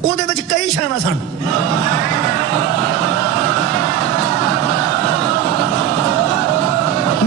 ਉਹਦੇ ਵਿੱਚ ਕਈ ਸ਼ਾਵਾਂ ਸਨ।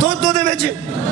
ਦੁੱਧ ਉਹਦੇ ਵਿੱਚ,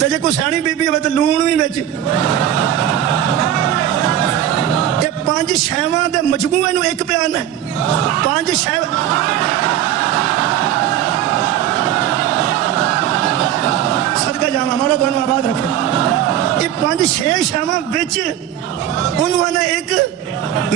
ਤੇ ਜੇ ਕੋਈ ਸਿਆਣੀ ਬੀਬੀ ਹੋਵੇ ਤਾਂ ਲੂਣ ਵੀ ਵਿੱਚ। ਇਹ ਪੰਜ ਸ਼ੈਵਾਂ ਦੇ ਮਜਮੂਏ ਨੂੰ ਇੱਕ ਪਿਆਣਾ ਹੈ। ਪੰਜ ਸ਼ੈਵਾਂ ਸਦਕਾ ਜਾਵਾਂ, ਮੌਲਾ ਤੁਹਾਨੂੰ ਆਬਾਦ ਰੱਖੇ। ਇਹ ਪੰਜ ਛੇ ਸ਼ੈਵਾਂ ਵਿੱਚ ਉਹਨਾਂ ਨੇ ਇੱਕ,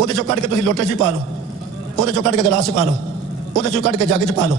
ਉਹਦੇ ਚੋਂ ਕੱਢ ਕੇ ਤੁਸੀਂ ਲੋਟੇ 'ਚ ਪਾ ਲਓ, ਉਹਦੇ ਚੋਂ ਕੱਢ ਕੇ ਗਲਾਸ 'ਚ ਪਾ ਲਓ, ਉਹਦੇ ਚੋਂ ਕੱਢ ਕੇ ਜੱਗ 'ਚ ਪਾ ਲਓ,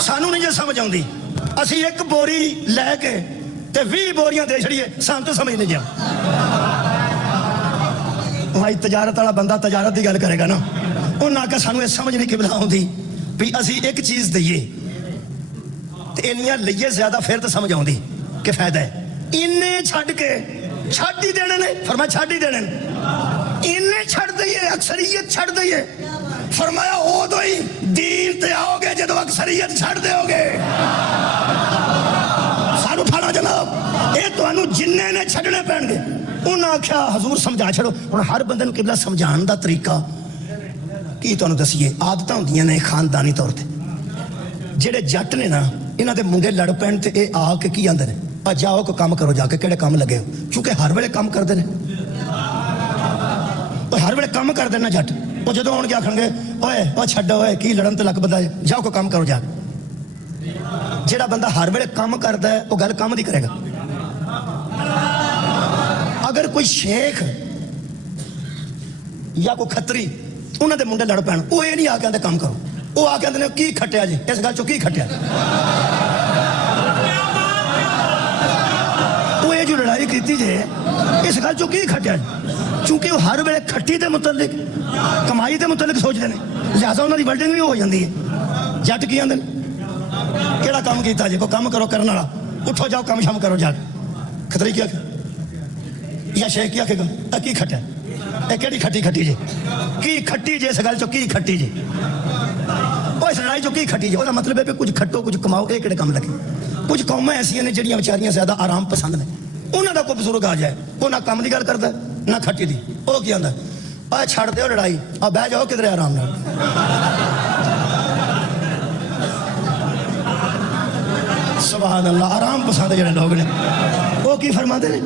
سانو نہیں جے سمجھ آؤندی اسی ایک بوری لے کے تے 20 بوریاں دے چھڑیے سان تو سمجھ نہیں جا بھائی تجارت والا بندہ تجارت دی گل کرے گا نا انہاں کہ سانو یہ سمجھ نہیں قبلہ آؤندی بھی اسی ایک چیز دئیے تے انیاں لئیے زیادہ پھر تو سمجھ آؤندی کہ فائدہ ہے انہیں چھڑ کے چھڑ ہی دینے نے فرمایا چھڑ ہی دینے انہیں چھڑ دئیے اکثریت چھڑ دئیے فرمایا او دو ہی دین تے آؤ گے جدو اکثریت چھڑ دے ہوگے سانو پھاڑا جناب اے تو انو جننے نے چھڑنے پہن گے انہاں کیا حضور سمجھا چھڑو اور ہر بندے نو قبلہ سمجھان دا طریقہ کی تو انو دسیے عادتاں ہوندیاں نے خاندانی طور تے جڑے جٹ نے نا انہاں دے منگے لڑ پہن تے اے آ کے کی آندے نے جاؤ کو کام کرو جا کے کیڑے کام لگے ہو چونکہ ہر ویلے کام کردے نے ہر ویلے کام کر دینا جٹ وہ جدو آن کے آکھن گے اوئے او چھڈو اوئے کی لڑن تے لگ بندہ جاؤ کو کام کرو جا جیڑا بندہ ہر ویلے کام کردا ہے وہ گل کام دی کرے گا اگر کوئی شیخ یا کوئی کھتری انہاں دے منڈے لڑ پین وہ یہ نہیں آ کے آندے کام کرو وہ آ کے آندے نے کی کھٹیا جی اس گل چوں کی کھٹیا جو لڑائی کیتی جے اس گل چوں کی کھٹیا چونکہ وہ ہر ویلے کھٹی دے متعلق کمائی دے متعلق سوچ دے نے لہذا انہاں دی ورڈنگ بھی ہو جاندی ہے جٹ کی آندے کیڑا کام کیتا جے کوئی کام کرو کرن والا اٹھو جاؤ کام شام کرو جا کھتری کیا یا شیخ کیا کہ گا کی کھٹیا اے کیڑی کھٹی کھٹی جے کی کھٹی جے اس گل چوں کی کھٹی جے او اس لڑائی چوں کی کھٹی جے او دا مطلب ہے کہ کچھ کھٹو کچھ کماؤ اے کیڑے کام لگے کچھ قومیں ایسی ہیں جڑیاں بیچاریاں زیادہ آرام پسند نے انہاں دا کوئی بزرگ آ جائے وہ نہ کام دی گل کردا ہے نہ کھٹی دی وہ کی آندا اے چھڑ دیو لڑائی آ بیٹھ جاؤ کدھر آرام نال سبحان اللہ آرام پسند جڑے لوگ نے وہ کی فرماتے نے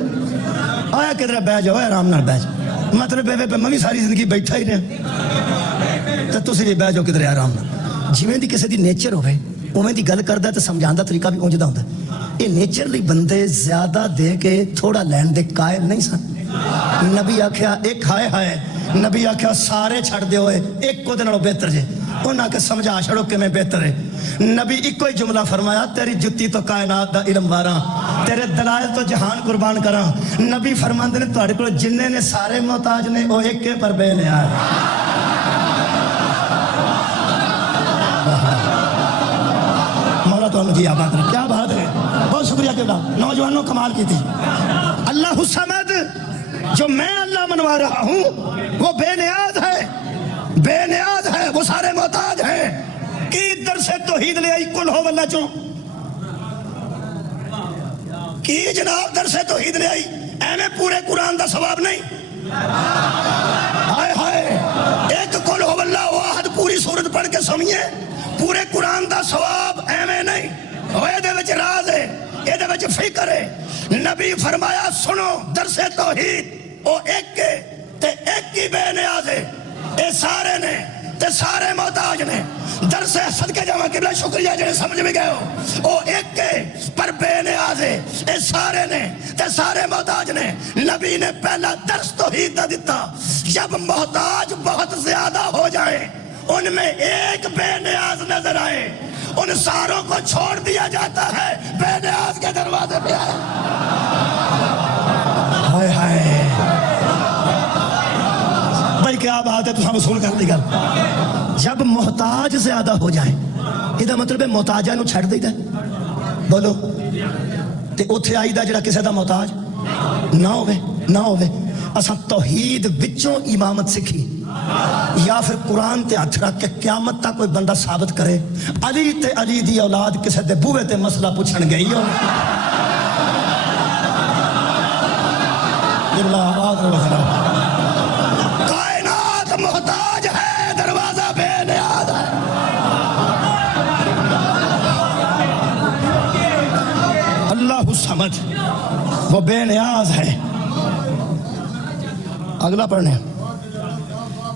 آیا کدھر بیٹھ جاؤ آرام نال بیٹھ مطلب ہے میں بھی ساری زندگی بیٹھا ہی رہا تے تسی بھی بیٹھ جاؤ کدھر آرام نال جویں دی کسی دی نیچر ہوے اوویں دی گل کردا تے سمجھان دا طریقہ بھی اونج دا ہوندا ہے یہ نیچرلی بندے زیادہ دے کے تھوڑا لین دے قائل نہیں سن نبی آکھیا ایک ہائے ہائے نبی آکھیا سارے چھڑ دے ہوئے ایک کو دے نالوں بہتر جے انہاں کے سمجھا چھڑو کہ میں بہتر ہے نبی ایک کوئی جملہ فرمایا تیری جتی تو کائنات دا علم واراں تیرے دلائل تو جہان قربان کراں نبی فرماندے نے تہاڈے کول جننے نے سارے محتاج نے او ایک کے پر بے نیاز مولا تو مجھے آباد رہے کیا بات ہے بہت شکریہ قبلہ نوجوانوں کمال کی تھی اللہ الصمد جو میں اللہ منوا رہا ہوں وہ بے نیاز ہے وہ سارے محتاج ہیں کی در سے توحید لے آئی کل ہو واللہ چوں کی جناب در سے توحید لے آئی اینے پورے قرآن دا ثواب نہیں ہائے ہائے ایک کل ہو واللہ واحد پوری سورت پڑھ کے سمجھے پورے قرآن دا ثواب ایویں نہیں ہوئے دے وچ راز ہے اے دے وچ فکر ہے نبی فرمایا سنو درس توحید او ایک کے تے ایک کی بے نیاز ہے اے سارے نے تے سارے محتاج نے درس صدقے جاواں قبلہ شکریہ جڑے سمجھ میں گئے ہو او ایک کے پر بے نیاز ہے اے سارے نے تے سارے محتاج نے نبی نے پہلا درس توحید دا دیتا جب محتاج بہت زیادہ ہو جائے ان میں ایک بے نیاز نظر آئے ان ساروں کو چھوڑ دیا جاتا ہے بے نیاز کے دروازے پہ آئے ہائے ہائے بھائی کیا بات ہے تو ہم وصول کر دی گل جب محتاج زیادہ ہو جائیں یہ مطلب ہے محتاجہ نو چھڑ دیتا ہے بولو تے اتھے آئی دا جڑا کسے دا محتاج نہ ہوئے اساں توحید وچوں امامت سکھی یا پھر قرآن تے ہتھ رکھ کے قیامت تک کوئی بندہ ثابت کرے علی تے علی دی اولاد کسے دے بوئے تے مسئلہ پوچھن گئی ہو کائنات محتاج ہے دروازہ بے نیاز ہے اللہ الصمد وہ بے نیاز ہے اگلا پڑھنے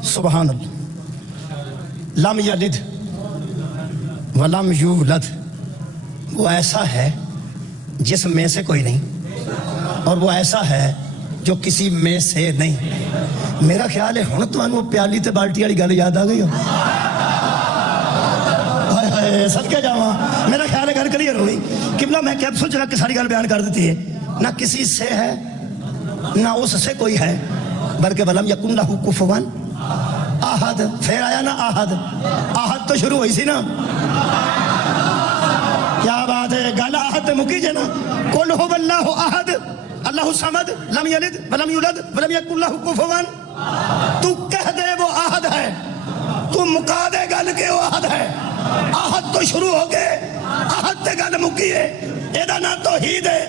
سبحان اللہ لم یلد ولم یولد وہ ایسا ہے جس میں سے کوئی نہیں اور وہ ایسا ہے جو کسی میں سے نہیں میرا خیال ہے ہن تانوں پیالی تے بالٹی والی گل یاد آ گئی ہو ہائے ہائے ہے صدقے جاواں میرا خیال ہے گل کلیئر ہوئی قبلہ میں کیپسول چلا کے ساری گل بیان کر دیتی ہے نہ کسی سے ہے نہ اس سے کوئی ہے بلکہ ولم یکن لہ کفوا احد پھر آیا نا احد احد تو شروع ہوئی سی نا کیا بات ہے گل احد مکی جے نا قل هو اللہ احد اللہ الصمد لم یلد ولم یولد ولم یکن لہ کفوا تو کہہ دے وہ احد ہے تو مکا دے گل کے وہ احد ہے احد تو شروع ہو گئے احد تے گل مکی ہے ایدہ نا توحید ہے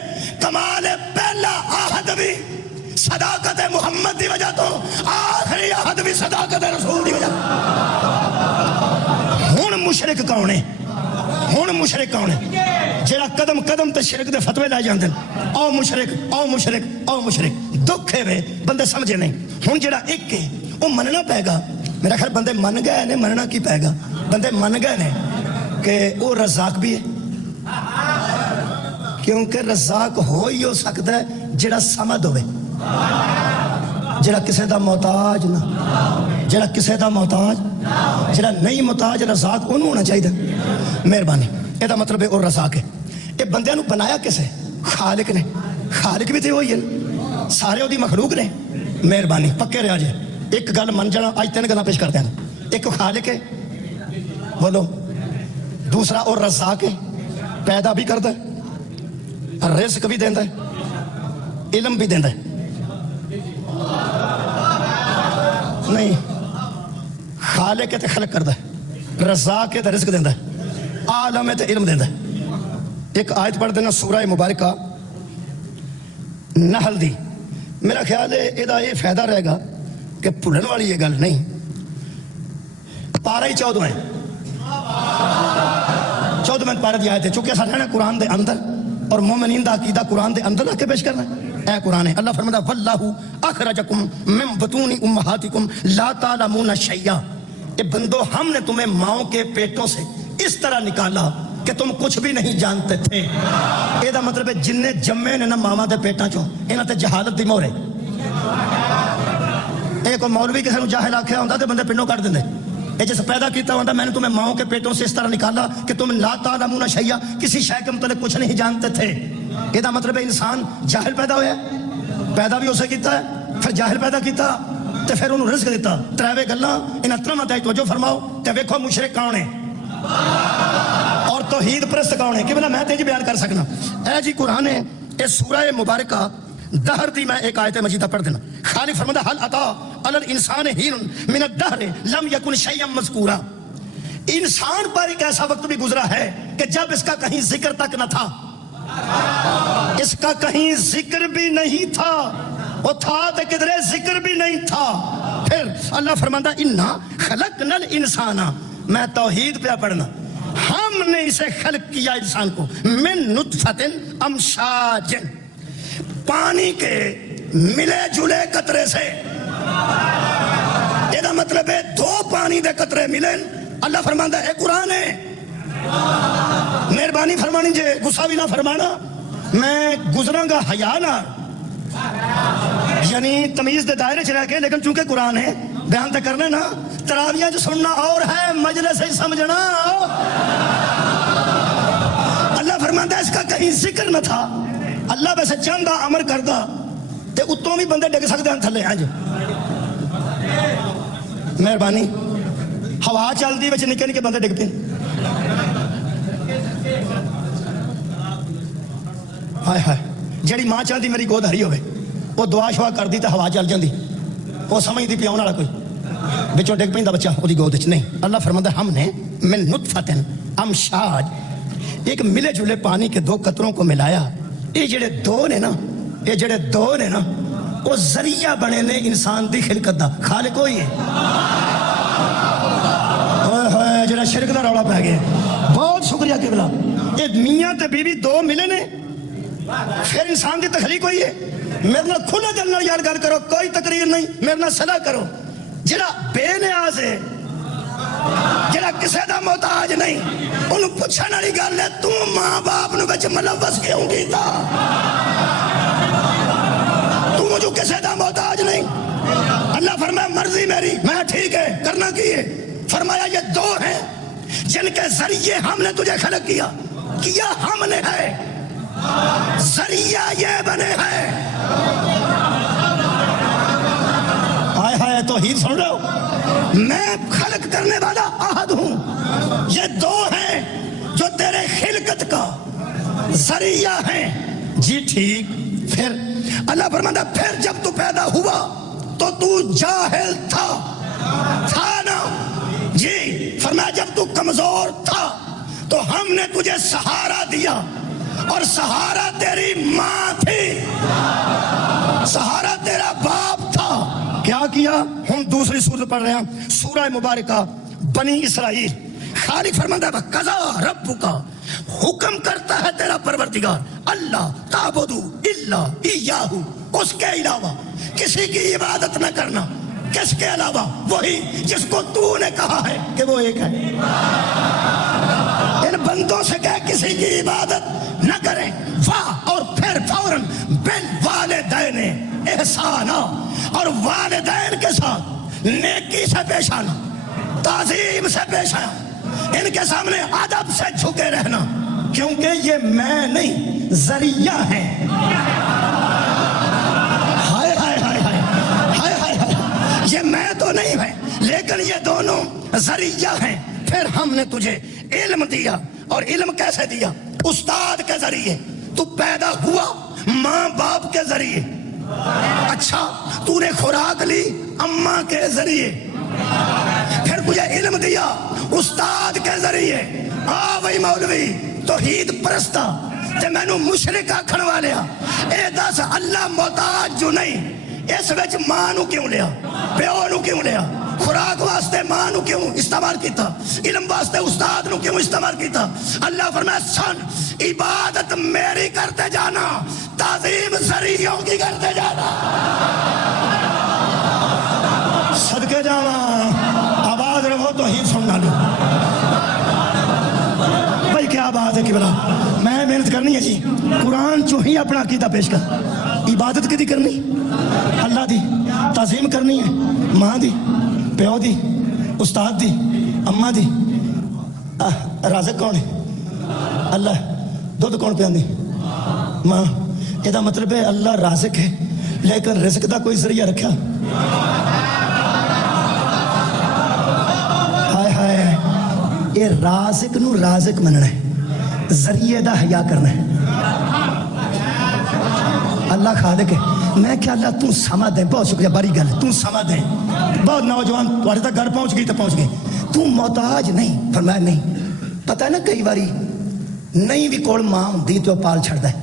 کمال پہلا احد بھی صداقت محمد دی وجہ تو آخری احد بھی صداقت رسول دی وجہ ہون مشرک کون ہے ہون مشرک کون ہے جیڑا قدم قدم تے شرک دے فتوے لائے جاندن او مشرک او مشرک او مشرک دکھ ہے وے بندے سمجھے نہیں ہون جیڑا ایک ہے وہ مننا پائے گا میرا خیال بندے من گئے نے مننا کی پائے گا بندے من گئے نے کہ وہ رزاق بھی ہے کیونکہ رزاق ہو ہی ہو سکتا ہے جڑا سمد ہوئے جڑا کسے دا محتاج نہ جڑا کسے دا محتاج جڑا نہیں محتاج رزاق انہوں ہونا چاہیے مہربانی یہ دا مطلب ہے اور رزاق ہے یہ بندیاں نو بنایا کسے خالق نے خالق بھی تے ہوئی ہے سارے وہ دی مخلوق نے مہربانی پکے رہا جائے ایک گل من جانا آج 3 گلاں پیش کرتے ہیں ایک خالق ہے بولو دوسرا اور رزاق ہے پیدا بھی کرتا ہے رزق بھی دیندہ ہے علم بھی دیندہ ہے نہیں خالق ہے تے خلق کرتا ہے رزاق ہے تے رزق دیندہ ہے عالم ہے تے علم دیندہ ہے ایک آیت پڑھ دینا سورہ مبارکہ نحل دی میرا خیال ہے ادھا یہ فائدہ رہے گا کہ پھلن والی یہ گل نہیں پارہ ہی 14 ہیں 14 پارہ دی آیت ہے چونکہ ساتھ ہے قرآن دے اندر اور مومنین دا عقیدہ قرآن دے اندر لا کے پیش کرنا ہے اے قرآن ہے اللہ فرماتا واللہ اخرجکم من بطون امہاتکم لا تعلمون شیئا اے بندو ہم نے تمہیں ماؤں کے پیٹوں سے اس طرح نکالا کہ تم کچھ بھی نہیں جانتے تھے اے دا مطلب ہے جن نے جمے نے نا ماما دے پیٹاں چوں انہاں تے جہالت دی مہر ہے ایک مولوی کسی نے جاہل آکھیا ہوندا تے بندے پنڈوں کٹ دیندے اے جس پیدا کیتا ہوندا میں نے تمہیں ماؤں کے پیٹوں سے اس طرح نکالا کہ تم لا تعلمون شیئا کسی شے کے متعلق کچھ نہیں جانتے تھے یہ دا مطلب ہے انسان جاہل پیدا ہویا ہے پیدا بھی اسے کیتا ہے پھر جاہل پیدا کیتا تے پھر انہوں رزق دیتا تراوے گلاں انہاں ترماں تے توجہ فرماؤ تے ویکھو مشرک کون ہے اور توحید پرست کون ہے کہ بنا میں تے جی بیان کر سکنا اے جی قرآن ہے اے سورہ مبارکہ دہر دی میں ایک آیت مجیدہ پڑھ دینا خالق فرماتا حل عطا علی الانسان ہین من الدہر لم یکن شیئا مذکورا انسان پر ایک ایسا وقت بھی گزرا ہے کہ جب اس کا کہیں ذکر تک نہ تھا اس کا کہیں ذکر بھی نہیں تھا وہ تھا تو کدھرے ذکر بھی نہیں تھا پھر اللہ فرماتا انا خلقنا الانسان میں توحید پہ پڑھنا ہم نے اسے خلق کیا انسان کو من نطفت امشاج پانی کے ملے جلے قطرے سے یہ دا مطلب ہے 2 پانی دے قطرے ملیں اللہ فرماتا ہے قرآن ہے مہربانی فرمانی جے غصہ بھی نہ فرمانا میں گزراں گا حیا نہ یعنی تمیز دے دائرے چ رہ کے لیکن چونکہ قرآن ہے بیان تے کرنا نا تراویاں جو سننا اور ہے مجلس ہی سمجھنا اللہ فرماتا ہے اس کا کہیں ذکر نہ تھا اللہ ویسے چاہتا امر کردا تے اتوں بھی بندے ڈگ سکتے ہیں تھلے ہاں جی مہربانی ہوا چلدی وچ نکے نکے بندے ڈگ پے ہائے ہائے جڑی ماں چاہتی میری گود ہری ہوئے وہ دعا شوا کر دی تو ہوا چل جاندی وہ سمجھ دی پی آن والا کوئی بچوں ڈگ پیندا بچہ وہ گود وچ نہیں اللہ فرماتا ہم نے من نطفۃ امشاج ایک ملے جلے پانی کے 2 قطروں کو ملایا یہ جڑے 2 نے نا وہ ذریعہ بنے نے انسان دی خلقت دا خالق ہوئی ہے جڑا شرک دا رولا پہ گیا بہت شکریہ قبلہ یہ میاں تے بیوی 2 ملے نے پھر انسان دی تخلیق ہوئی ہے میرے نال کھلا دل نال یاد گل کرو کوئی تقریر نہیں میرے نال صلاح کرو جڑا بے نیاز ہے جڑا کسے دا محتاج نہیں انہوں پوچھن والی گل ہے تو ماں باپ نو وچ ملوث کیوں کیتا تو مجھے کسے دا محتاج نہیں اللہ فرمایا مرضی میری میں ٹھیک ہے کرنا کی ہے فرمایا یہ 2 ہیں جن کے ذریعے ہم نے تجھے خلق کیا ہم نے ہے، ذریعہ یہ بنے ہیں۔ ہائے ہائے توحید سن رہے ہو؟ میں خلق کرنے والا احد ہوں، یہ دو ہیں جو تیرے خلقت کا ذریعہ ہیں۔ جی ٹھیک، پھر اللہ فرماتا پھر جب تو پیدا ہوا تو جاہل تھا نا؟ جی فرمایا جب تو کمزور تھا تو ہم نے تجھے سہارا دیا، اور سہارا تیری ماں تھی، سہارا تیرا باپ تھا۔ کیا کیا؟ ہم دوسری سورت پڑھ رہے ہیں، سورہ مبارکہ بنی اسرائیل۔ خالق فرماتا ہے وَقَضَىٰ رَبُّكَ، حکم کرتا ہے تیرا پروردگار اللہ تعبدوا الا ایاہ، اس کے علاوہ کسی کی عبادت نہ کرنا۔ کس کے علاوہ؟ وہی جس کو تو نے کہا ہے کہ وہ ایک ہے۔ ان بندوں سے کہے کسی کی عبادت نہ کریں، واہ، اور پھر فوراً بالوالدین احسانا، اور والدین کے ساتھ نیکی سے پیش آنا، تعظیم سے پیش آنا، ان کے سامنے ادب سے جھکے رہنا، کیونکہ یہ میں نہیں ذریعہ ہیں۔ ہائے ہائے ہائے ہائے ہائے ہائے ہائے، یہ میں تو نہیں ہے لیکن یہ دونوں ذریعہ ہیں۔ پھر ہم نے تجھے علم دیا، اور علم کیسے دیا؟ استاد کے ذریعے۔ تو پیدا ہوا ماں باپ کے ذریعے، اچھا تو نے خوراک لی اماں کے ذریعے، پھر تجھے علم دیا استاد کے ذریعے۔ بھائی مولوی توحید پرستا تے مینوں مشرک آکھن والیا، اے دس اللہ محتاج جو نہیں، اس وچ ماں نو کیوں لیا، پیو نو کیوں لیا؟ خوراک واسطے ماں نو کیوں استعمال کیتا؟ علم واسطے استاد نو کیوں استعمال کیتا؟ اللہ فرمایا سن عبادت میری کرتے جانا، تعظیم ذریعوں کی کرتے جانا۔ صدقے جانا، آواز رہو توحید سننا لو۔ بھائی کیا بات ہے کہ بلا میں محنت کرنی ہے جی، قرآن چو ہی اپنا عقیدہ پیش کر۔ عبادت کی کرنی اللہ دی، تعظیم کرنی ہے ماں دی، پیو دی، استاد دی، اماں دی۔ رازق کون ہے؟ اللہ۔ دودھ کون پیاندی؟ ماں۔ یہ مطلب ہے اللہ رازق ہے لیکن رزق دا کوئی ذریعہ رکھا؟ ہائے ہائے، یہ رازق نو رازق مننا ہے، ذریعے دا حیا کرنا ہے۔ اللہ خالق ہے۔ میں کیا اللہ تو سما دے، بہت شکریہ، باری گل تو سما دے، بہت نوجوان تھوڑے تک گھر پہنچ گئی تو پہنچ گئی، تو محتاج نہیں۔ فرمایا نہیں، پتہ ہے نا کئی باری نہیں بھی کول ماں ہوندی تو پال چھڑدا ہے۔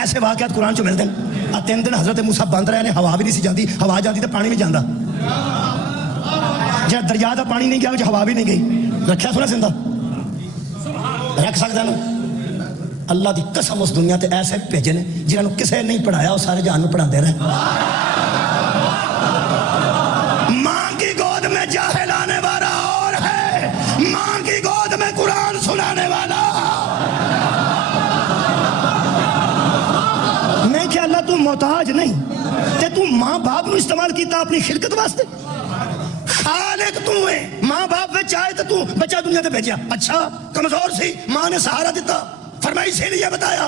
ایسے واقعات قرآن چو ملتے ہیں۔ 3 دن حضرت موسیٰ بند رہے نے، ہوا بھی نہیں سی جاندی، ہوا جاندی تو پانی بھی جاندا، جب دریا دا پانی نہیں گیا وچ ہوا بھی نہیں گئی، رکھیا سونا زندہ رکھ سکتا نا؟ اللہ دی قسم اس دنیا تے ایسے بھیجے نے جنہوں نے کسے نہیں پڑھایا، وہ سارے جہان پڑھا دے رہے۔ ماں کی گود میں جاہل آنے والا اور ہے، ماں کی گود میں قرآن سنانے والا۔ میں کہ اللہ تو محتاج نہیں تے تو ماں باپ نو استعمال کیتا اپنی خلقت واسطے؟ خالق تو ہے، ماں باپ میں چاہے تو بچہ دنیا تے بھیجیا، اچھا کمزور سی ماں نے سہارا دیتا، فرمائی اسی لیے بتایا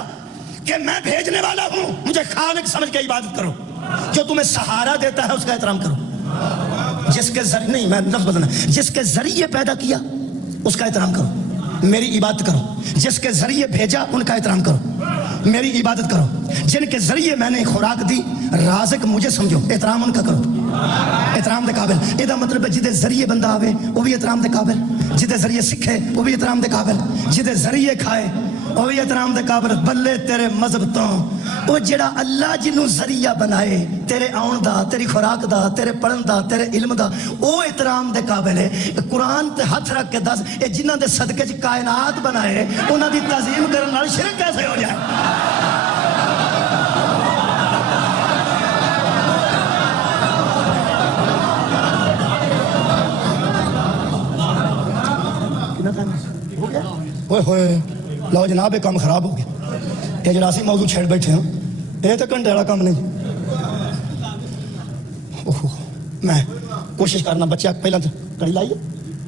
کہ میں بھیجنے والا ہوں، مجھے خالق سمجھ کے عبادت کرو، جو تمہیں سہارا دیتا ہے اس کا احترام کرو، جس کے ذریعے نہیں، میں لفظ بدلنا، جس کے ذریعے پیدا کیا اس کا احترام کرو، میری عبادت کرو، جس کے ذریعے بھیجا ان کا احترام کرو، میری عبادت کرو، جن کے ذریعے میں نے خوراک دی رازق مجھے سمجھو، احترام ان کا کرو، احترام دے قابل۔ یہ مطلب ہے جدے ذریعے بندہ آوے وہ بھی احترام دے قابل، جدے ذریعے سکھے وہ بھی احترام دے قابل، جدے ذریعے کھائے وہ بھی احترام دے قابل۔ بلے تیرے مذہب تو وہ جڑا اللہ جنوں ذریعہ بنائے تیرے آن دا، تیری خوراک دا، تیرے پڑھن دا، تیرے علم دا، وہ احترام دے قابل ہے۔ قرآن تے ہاتھ رکھ کے دس اے جنہاں دے صدقے چ کائنات بنائے انہاں دی تعظیم کرن نال شرک کیسے ہو جائے؟ ہوئے ہوئے لو جناب یہ کام خراب ہو گیا، یہ جڑا سی موضوع چھیڑ بیٹھے ہیں یہ تو گھنٹے والا کام نہیں۔ میں کوشش کرنا بچہ پہلے تو کڑی لائیے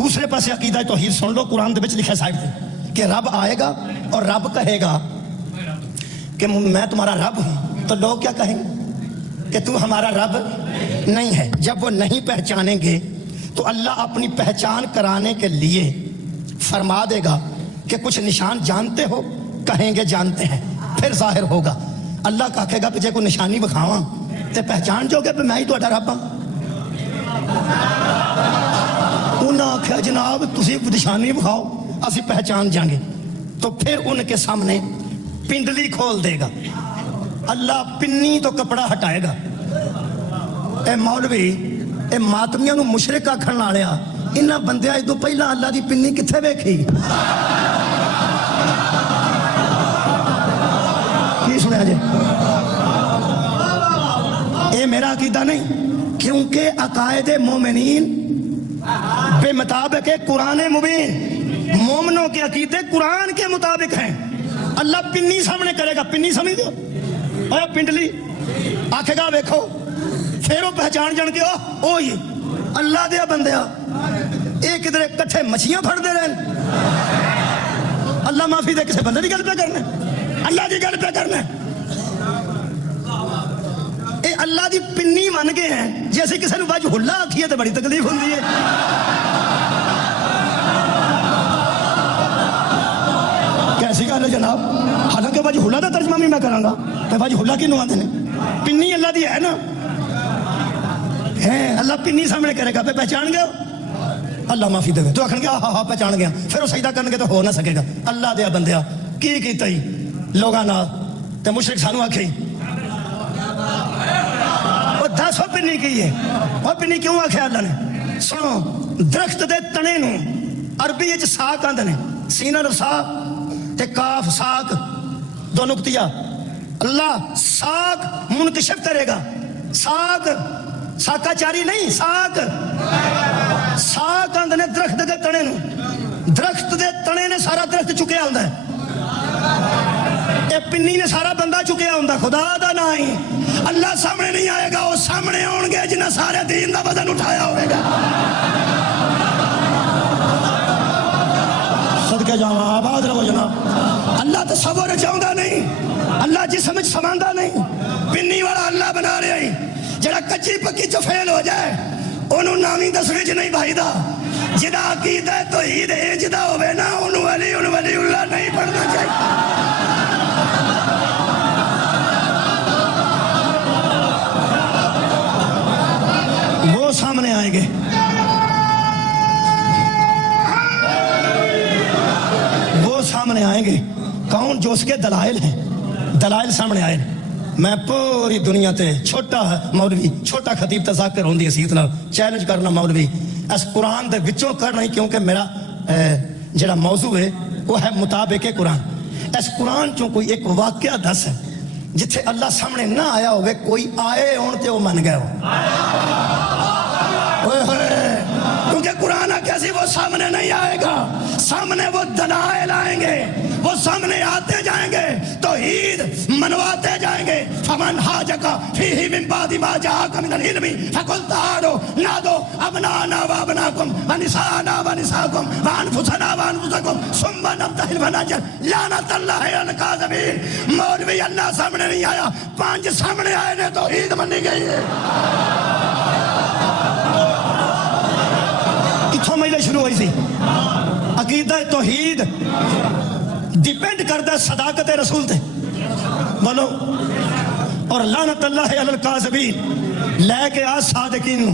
دوسرے پاسے عقیدہ توحید سن لو، قرآن دے وچ لکھا سائڈ تے کہ رب آئے گا اور رب کہے گا کہ میں تمہارا رب ہوں، تو لوگ کیا کہیں گے کہ تو ہمارا رب نہیں ہے۔ جب وہ نہیں پہچانیں گے تو اللہ اپنی پہچان کرانے کے لیے فرما دے گا کہ کچھ نشان جانتے ہو، کہیں گے جانتے ہیں، پھر ظاہر ہوگا۔ اللہ کہے گا کہ جے کوئی نشانی بکھاواں تے پہچان جو گے پہ میں ہی تہاڈا رب ہاں۔ انہاں آکھیا جناب تسی نشانی بکھاؤ اسی پہچان جائیں گے، تو پھر ان کے سامنے پنڈلی کھول دے گا، اللہ پنی تو کپڑا ہٹائے گا۔ اے مولوی اے ماتمیاں نو مشرک آکھن والیا، انہاں بندیاں ادو پہلا اللہ دی پنی کتھے ویکھی؟ کی سنیا جی؟ اے میرا عقیدہ نہیں، کیونکہ عقائد مومنین بے مطابق قرآن مبین، مومنوں کے عقیدے قرآن کے مطابق ہیں۔ اللہ پنی سامنے کرے گا، پنی سمجھ دو اور پنڈلی آکھے گا ویکھو، پھر وہ پہچان جان کے او یہ اللہ دیا بندیا اے کدھر کٹھے مچھیاں پھڑ دے رہے، اللہ معافی دے کسے بندے دی گل پہ کرنا، اللہ دی گل پہ کرنا۔ اے اللہ دی پنی من گئے ہیں، جیسے کسی نے وجہ اللہ آکھیے تو بڑی تکلیف ہوندی ہے۔ کیسی گل ہے جناب؟ حالانکہ وجہ اللہ دا ترجمہ بھی میں کراں گا، تے وجہ اللہ کی نواں نے پنی اللہ دی ہے نا، ہے اللہ پنی سامنے کرے گا، پہ پہچان گئے اللہ معافی دے، تو آکھن گے ہاں ہاں پہچان گیا، پھر وہ سجدہ کرن گے تو ہو نہ سکے گا۔ اللہ دیا بندیا کی کیتا ہی لوگاں نال تے مشرک سانو آکھے وہ دس وہ پنی کی ہے، وہ پنی کیوں آکھیا اللہ نے؟ سنو، درخت دے تنے نو عربی وچ ساق آندے نے، سینہ نو ساق تے کاف ساق دو نقطیہ، اللہ ساق منکشف کرے گا، ساق ساکا چاری نہیں، ساق ساق آندے نے درخت دے تنے نو، درخت دے تنے نے سارا درخت چکیا ہوندا ہے، اے پنی نے سارا بندہ چکیا ہوندا، خدا دا نہ ہی اللہ سامنے نہیں آئے گا، وہ سامنے آن گے جنہیں سارے دین دا وزن اٹھایا ہوئے گا۔ صدقے جاواں آباد رہو جناب۔ اللہ تصور چاہتا نہیں، اللہ جسم وچ سماندا نہیں، پنی والا اللہ بنا رہا ہے، جڑا کچی پکی چ فیل ہو جائے انہوں نامی دسویں چ نہیں بھائی دا، جدا عقیدہ توحید ہے جدا ہوئے نا انہوں ولی اللہ نہیں پڑھنا چاہیے۔ وہ سامنے آئیں گے، وہ سامنے آئیں گے، کون؟ جو اس کے دلائل ہیں، دلائل سامنے آئے۔ میں پوری دنیا تے چھوٹا مولوی، چھوٹا خطیب تذاکر ہوندی حیثیت نال چیلنج کرنا مولوی اس قرآن دے وچوں کر نہیں، کیونکہ میرا جڑا موضوع ہے وہ ہے مطابق قرآن۔ اس قرآن چوں کوئی ایک واقعہ دس ہے جتھے اللہ سامنے نہ آیا ہوئے، کوئی آئے ہون تے وہ من گئے ہو، کیونکہ قرآن کیسی وہ سامنے نہیں آئے گا، سامنے وہ دلائل آئیں گے، وہ سامنے آتے جائیں گے، توحید منواتے جائیں گے۔ فمن حاجک فیہ من بعد ما جاءک من العلم فقل تعالوا نادوا ابناءنا وابناءکم ونساءنا ونساءکم وانفسنا وانفسکم ثم نبتہل فنجعل لعنۃ اللہ علی الکاذبین۔ مولوی اللہ سامنے نہیں آیا، پانچ سامنے آئے نے، توحید منی گئی ہے۔ کتھوں مجلے شروع ہوئی سی؟ عقیدہ توحید ڈیپینڈ کرتا ہے صداقت رسول تے، بولو، اور لعنت اللہ علی الکاذبین، لے کے آ صادقین نو،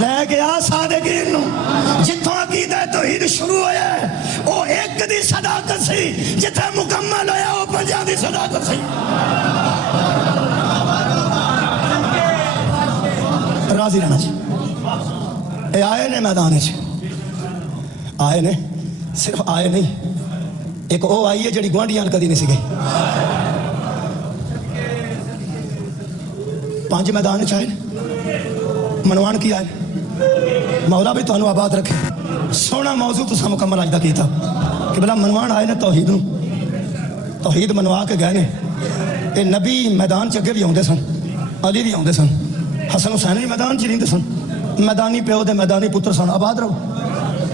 لے کے آ صادقین نو۔ جتوں عقیدہ توحید شروع ہویا ہے وہ ایک دی صداقت سی، جتھے مکمل ہویا وہ پنجاں دی صداقت سی۔ راضی رہنا جی، اے آئے نے میدان چ، آئے نے، صرف آئے نہیں، ایک او آئی ہے جڑی گوانڈیاں کدی نہیں سی گئی۔ پانچ میدان چاہے منوان کی آئے، مولا بھی تانوں آباد رکھے۔ سونا موضوع تساں مکمل اج دا کیتا کہ بلا منوان آئے نے توحید نو، توحید منوا کے گئے نے۔ اے نبی میدان چ اگے بھی آندے سن، علی بھی آندے سن، حسن حسین بھی میدان چ رہندے سن، میدانی پیو دے میدانی پتر سن، آباد رہو۔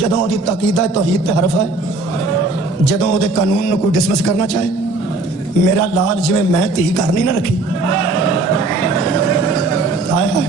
ਜਦੋਂ ਉਹਦੀ ਤਾਕੀਦ ਹੈ ਤੌਹੀਦ ਤੇ ਹਰਫ ਹੈ ਜਦੋਂ ਉਹਦੇ ਕਾਨੂੰਨ ਨੂੰ ਕੋਈ ਡਿਸਮਿਸ ਕਰਨਾ ਚਾਹੇ ਮੇਰਾ ਲਾਲ ਜਿਵੇਂ ਮੈਂ ਧੀ ਘਰ ਨਹੀਂ ਨਾ ਰੱਖੀ ਆਏ ਹਾਏ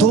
2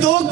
2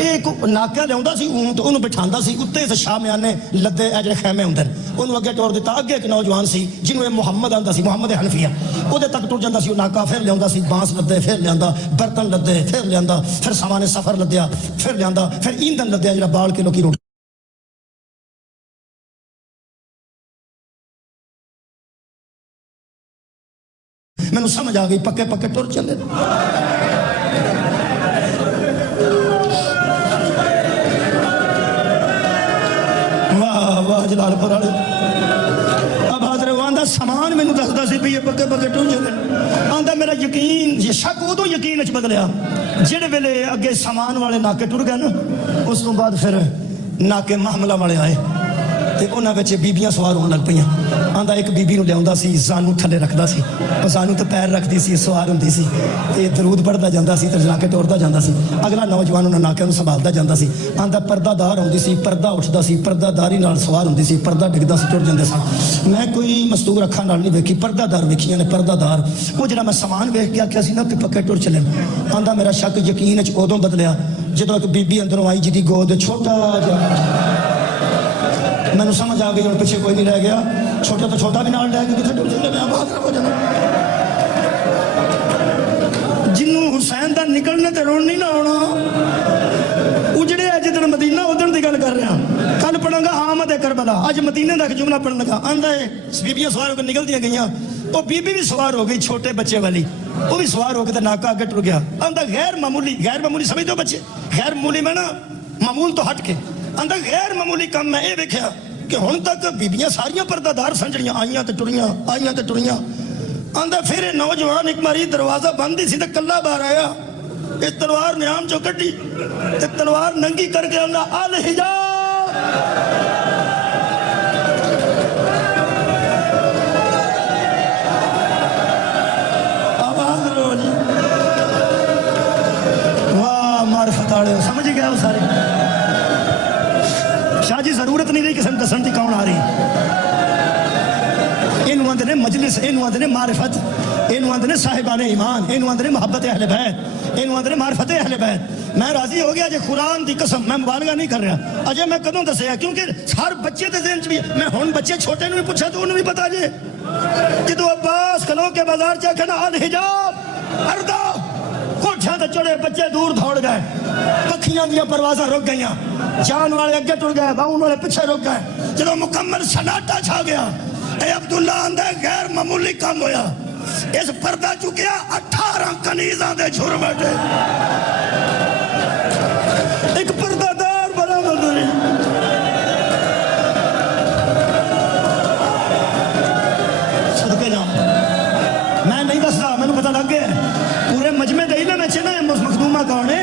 ایک ناکا لیا سی اونٹ انہوں بٹھا سی اتنے شامیانے لدے اے جڑے خیمے ہوں انہوں اگے ٹور دیتا اگے ایک نوجوان سی جنہوں محمد آتا سی محمد حنفیہ وہ تک ٹر جاتا سی وہ ناکا پھر لیا سی بانس لدے پھر لیا برتن لدے پھر لیا پھر سامان سفر لدیا پھر لیا پھر ایندھن لدیا جڑا بال کے لوکی روٹی میں سمجھ آ گئی پکے پکے ٹر چلے واہ واہ جلال پور والے اب حضرت وہاں سامان میں دستا سی بھی یہ پکے پکے ٹر چلے آندا میرا یقین یہ شک ادو یقین اچ بدلیا جڑے ویلے اگے سامان والے ناکے ٹر گئے نا اس تو بعد پھر ناکے محملہ والے آئے تے انہاں وچ بیبیاں سوار ہون لگ پیاں آندا ایک بیبی نو لیاوندا سی زانو تھلے رکھدا سی او زانو تے پیر رکھدی سی سوار ہوندی سی تے درود پڑھدا جاندا سی تے ناکے ٹوردا جاندا سی اگلا نوجوان انہاں ناکے نوں سنبھالدا جاندا سی آندا پردہ دار ہوندی سی پردہ اٹھدا سی پردہ داری نال سوار ہوندی سی پردہ ڈگدا سی ٹر جاندے سن میں کوئی مستور اکھاں نال نہیں ویکھی پردہ دار ویکھیاں نے پردہ دار او جڑا میں سامان ویکھ کے آکھیا سی نا کہ پکے ٹر چلے آندا میرا شک یقین وچ اودوں بدلیا جدوں ایک بیبی اندروں آئی جدی گود چھوٹا جا میں سمجھ آ گئی اور پیچھے کوئی نہیں رہ گیا چھوٹا تو چھوٹا بھی نال رہ گیا کتنے ٹر چلے میں بات ہو جانا جنوں حسین دا نکلنے تے رون نہیں نہ ہونا اجڑے ہے جدن مدینہ ادھر دی گل کر رہا کل پڑھاں گا آمد کربلا اج مدینے دا ایک جملہ پڑھن لگا آندا ہے بیبیاں سوار ہو کے نکلدیاں گئیاں وہ بیبی بھی سوار ہو گئی چھوٹے بچے والی وہ بھی سوار ہو کے تے ناکا اگے ٹر گیا آندا غیر معمولی سمجھ دو بچے غیر معمولی میں نا معمول تو ہٹ کے آندا غیر معمولی کام میں اے ویکھیا کہ ہن تک بیبیاں ساریاں پردہ دار سنجڑیاں آئیاں تے ٹریاں آندا پھر نوجوان ایک ماری دروازہ بند ہی سی تے کلا باہر آیا اے تلوار نیام چو کٹی تے تلوار ننگی کر کے آندا الحجاب آواز رو جی واہ معرفت آڑے سمجھ گیا وہ سارے شاہ جی ضرورت نہیں رہی قسم دسن دی کون آ رہی اینو آندے نے مجلس اینو آندے نے معرفت اینو آندے نے صاحبان ایمان اینو آندے نے محبت اہل بیت اینو آندے نے معرفت اہل بیت میں راضی ہو گیا جے قرآن دی قسم میں مبالغہ نہیں کر رہا اجے میں کدوں دسیا کیونکہ ہر بچے دے ذہن چ بھی میں ہن بچے چھوٹے نوں بھی پوچھا تو انہوں بھی پتا جے جدوں عباس کھلو کے بازار چ کہنا الحجاب پردہ کوٹھیاں تے چڑھے بچے دور دوڑ گئے پکھیاں دیاں پروازاں رک گئیاں جان والے اگے ٹر گئے باؤن والے پیچھے رک گئے جدوں مکمل سناٹا چھا گیا اے عبداللہ آندہ غیر معمولی کام ہویا اس پردہ چکیا 18 کنیزاں دے جھر بیٹھے ایک پردہ دار بنا مدری صدقے جاؤں میں نہیں دستا میں نے پتہ لگ گیا پورے مجمع دے میں چنا مخدومہ کانے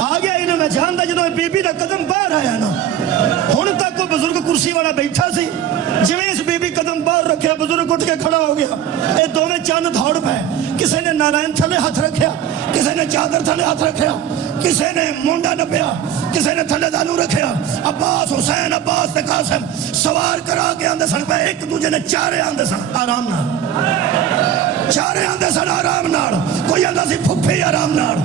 آگے انہوں میں جانتا جدوں بی بی دا قدم باہر آیا نا ہن تک کو بزرگ کرسی والا بیٹھا سی جویں اس بی بی قدم باہر رکھیا بزرگ اٹھ کے کھڑا ہو گیا اے دوویں چند دوڑ پے کسی نے نارائن تھلے ہاتھ رکھیا کسی نے چادر تھلے ہاتھ رکھیا کسی نے مونڈا نپیا کسی نے تھلے دانو رکھیا عباس حسین عباس تے قاسم سوار کرا کے آندے سن پے ایک دوجے نے چارے آندے سن آرام نال چارے آندے سن آرام نال کوئی آندا سی پھپھی آرام نال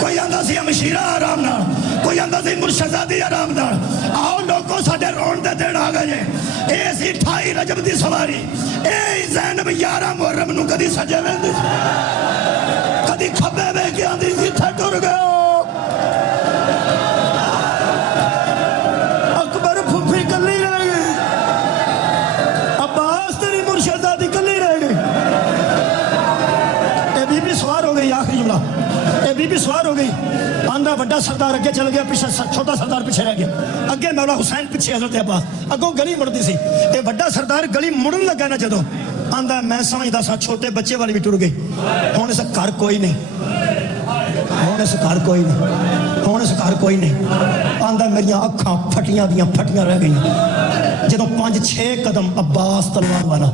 کوئی آندا سی ہمشیرہ آرام نال کوئی آندا سی مرشدزادی آرام نال آؤ لوگوں ساڈے رون دے دن آ گئے اے سی 28 رجب دی سواری اے زینب 11 محرم نو کدی سجے ویندی کدی کھبے وے کے آندی سی تھے ٹر گئے اکبر پھپھی کلی رہ گئی عباس تیری مرشدزادی کلی رہ گئی اے بی بی سوار ہو گئی آخری جملہ اے بی بی سوار ہو گئی آندھا بڑا سردار اگے چل گیا پیچھے چھوٹا سردار پیچھے رہ گیا اگے مولا حسین پیچھے حضرت عباس اگوں گلی مڑتی سی اے بڑا سردار گلی مڑن لگا نا جدوں آندھا میں سمجھدا سا چھوٹے بچے والی بھی ٹر گئی ہن اس گھر کوئی نہیں ہن اس گھر کوئی نہیں ہن اس گھر کوئی نہیں آندھا میریاں اکھاں پھٹیاں دیاں پھٹیاں رہ گئیاں جدوں 5-6 قدم عباس تلوار والا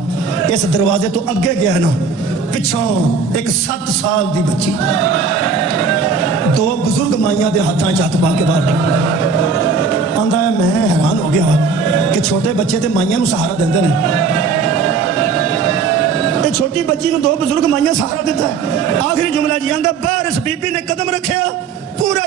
اس دروازے تو اگے گیا نا پچھوں ایک 7 سال دی بچی 2 بزرگ مائیاں دے ہاتھاں چات پا کے باہر نکلی آندا ہے میں حیران ہو گیا کہ چھوٹے بچے تے مائیاں نو سہارا دیندے نے تے چھوٹی بچی نو 2 بزرگ مائیاں سہارا دیتا ہے آخری جملہ جی آندا باہر اس بی بی نے قدم رکھیا پورا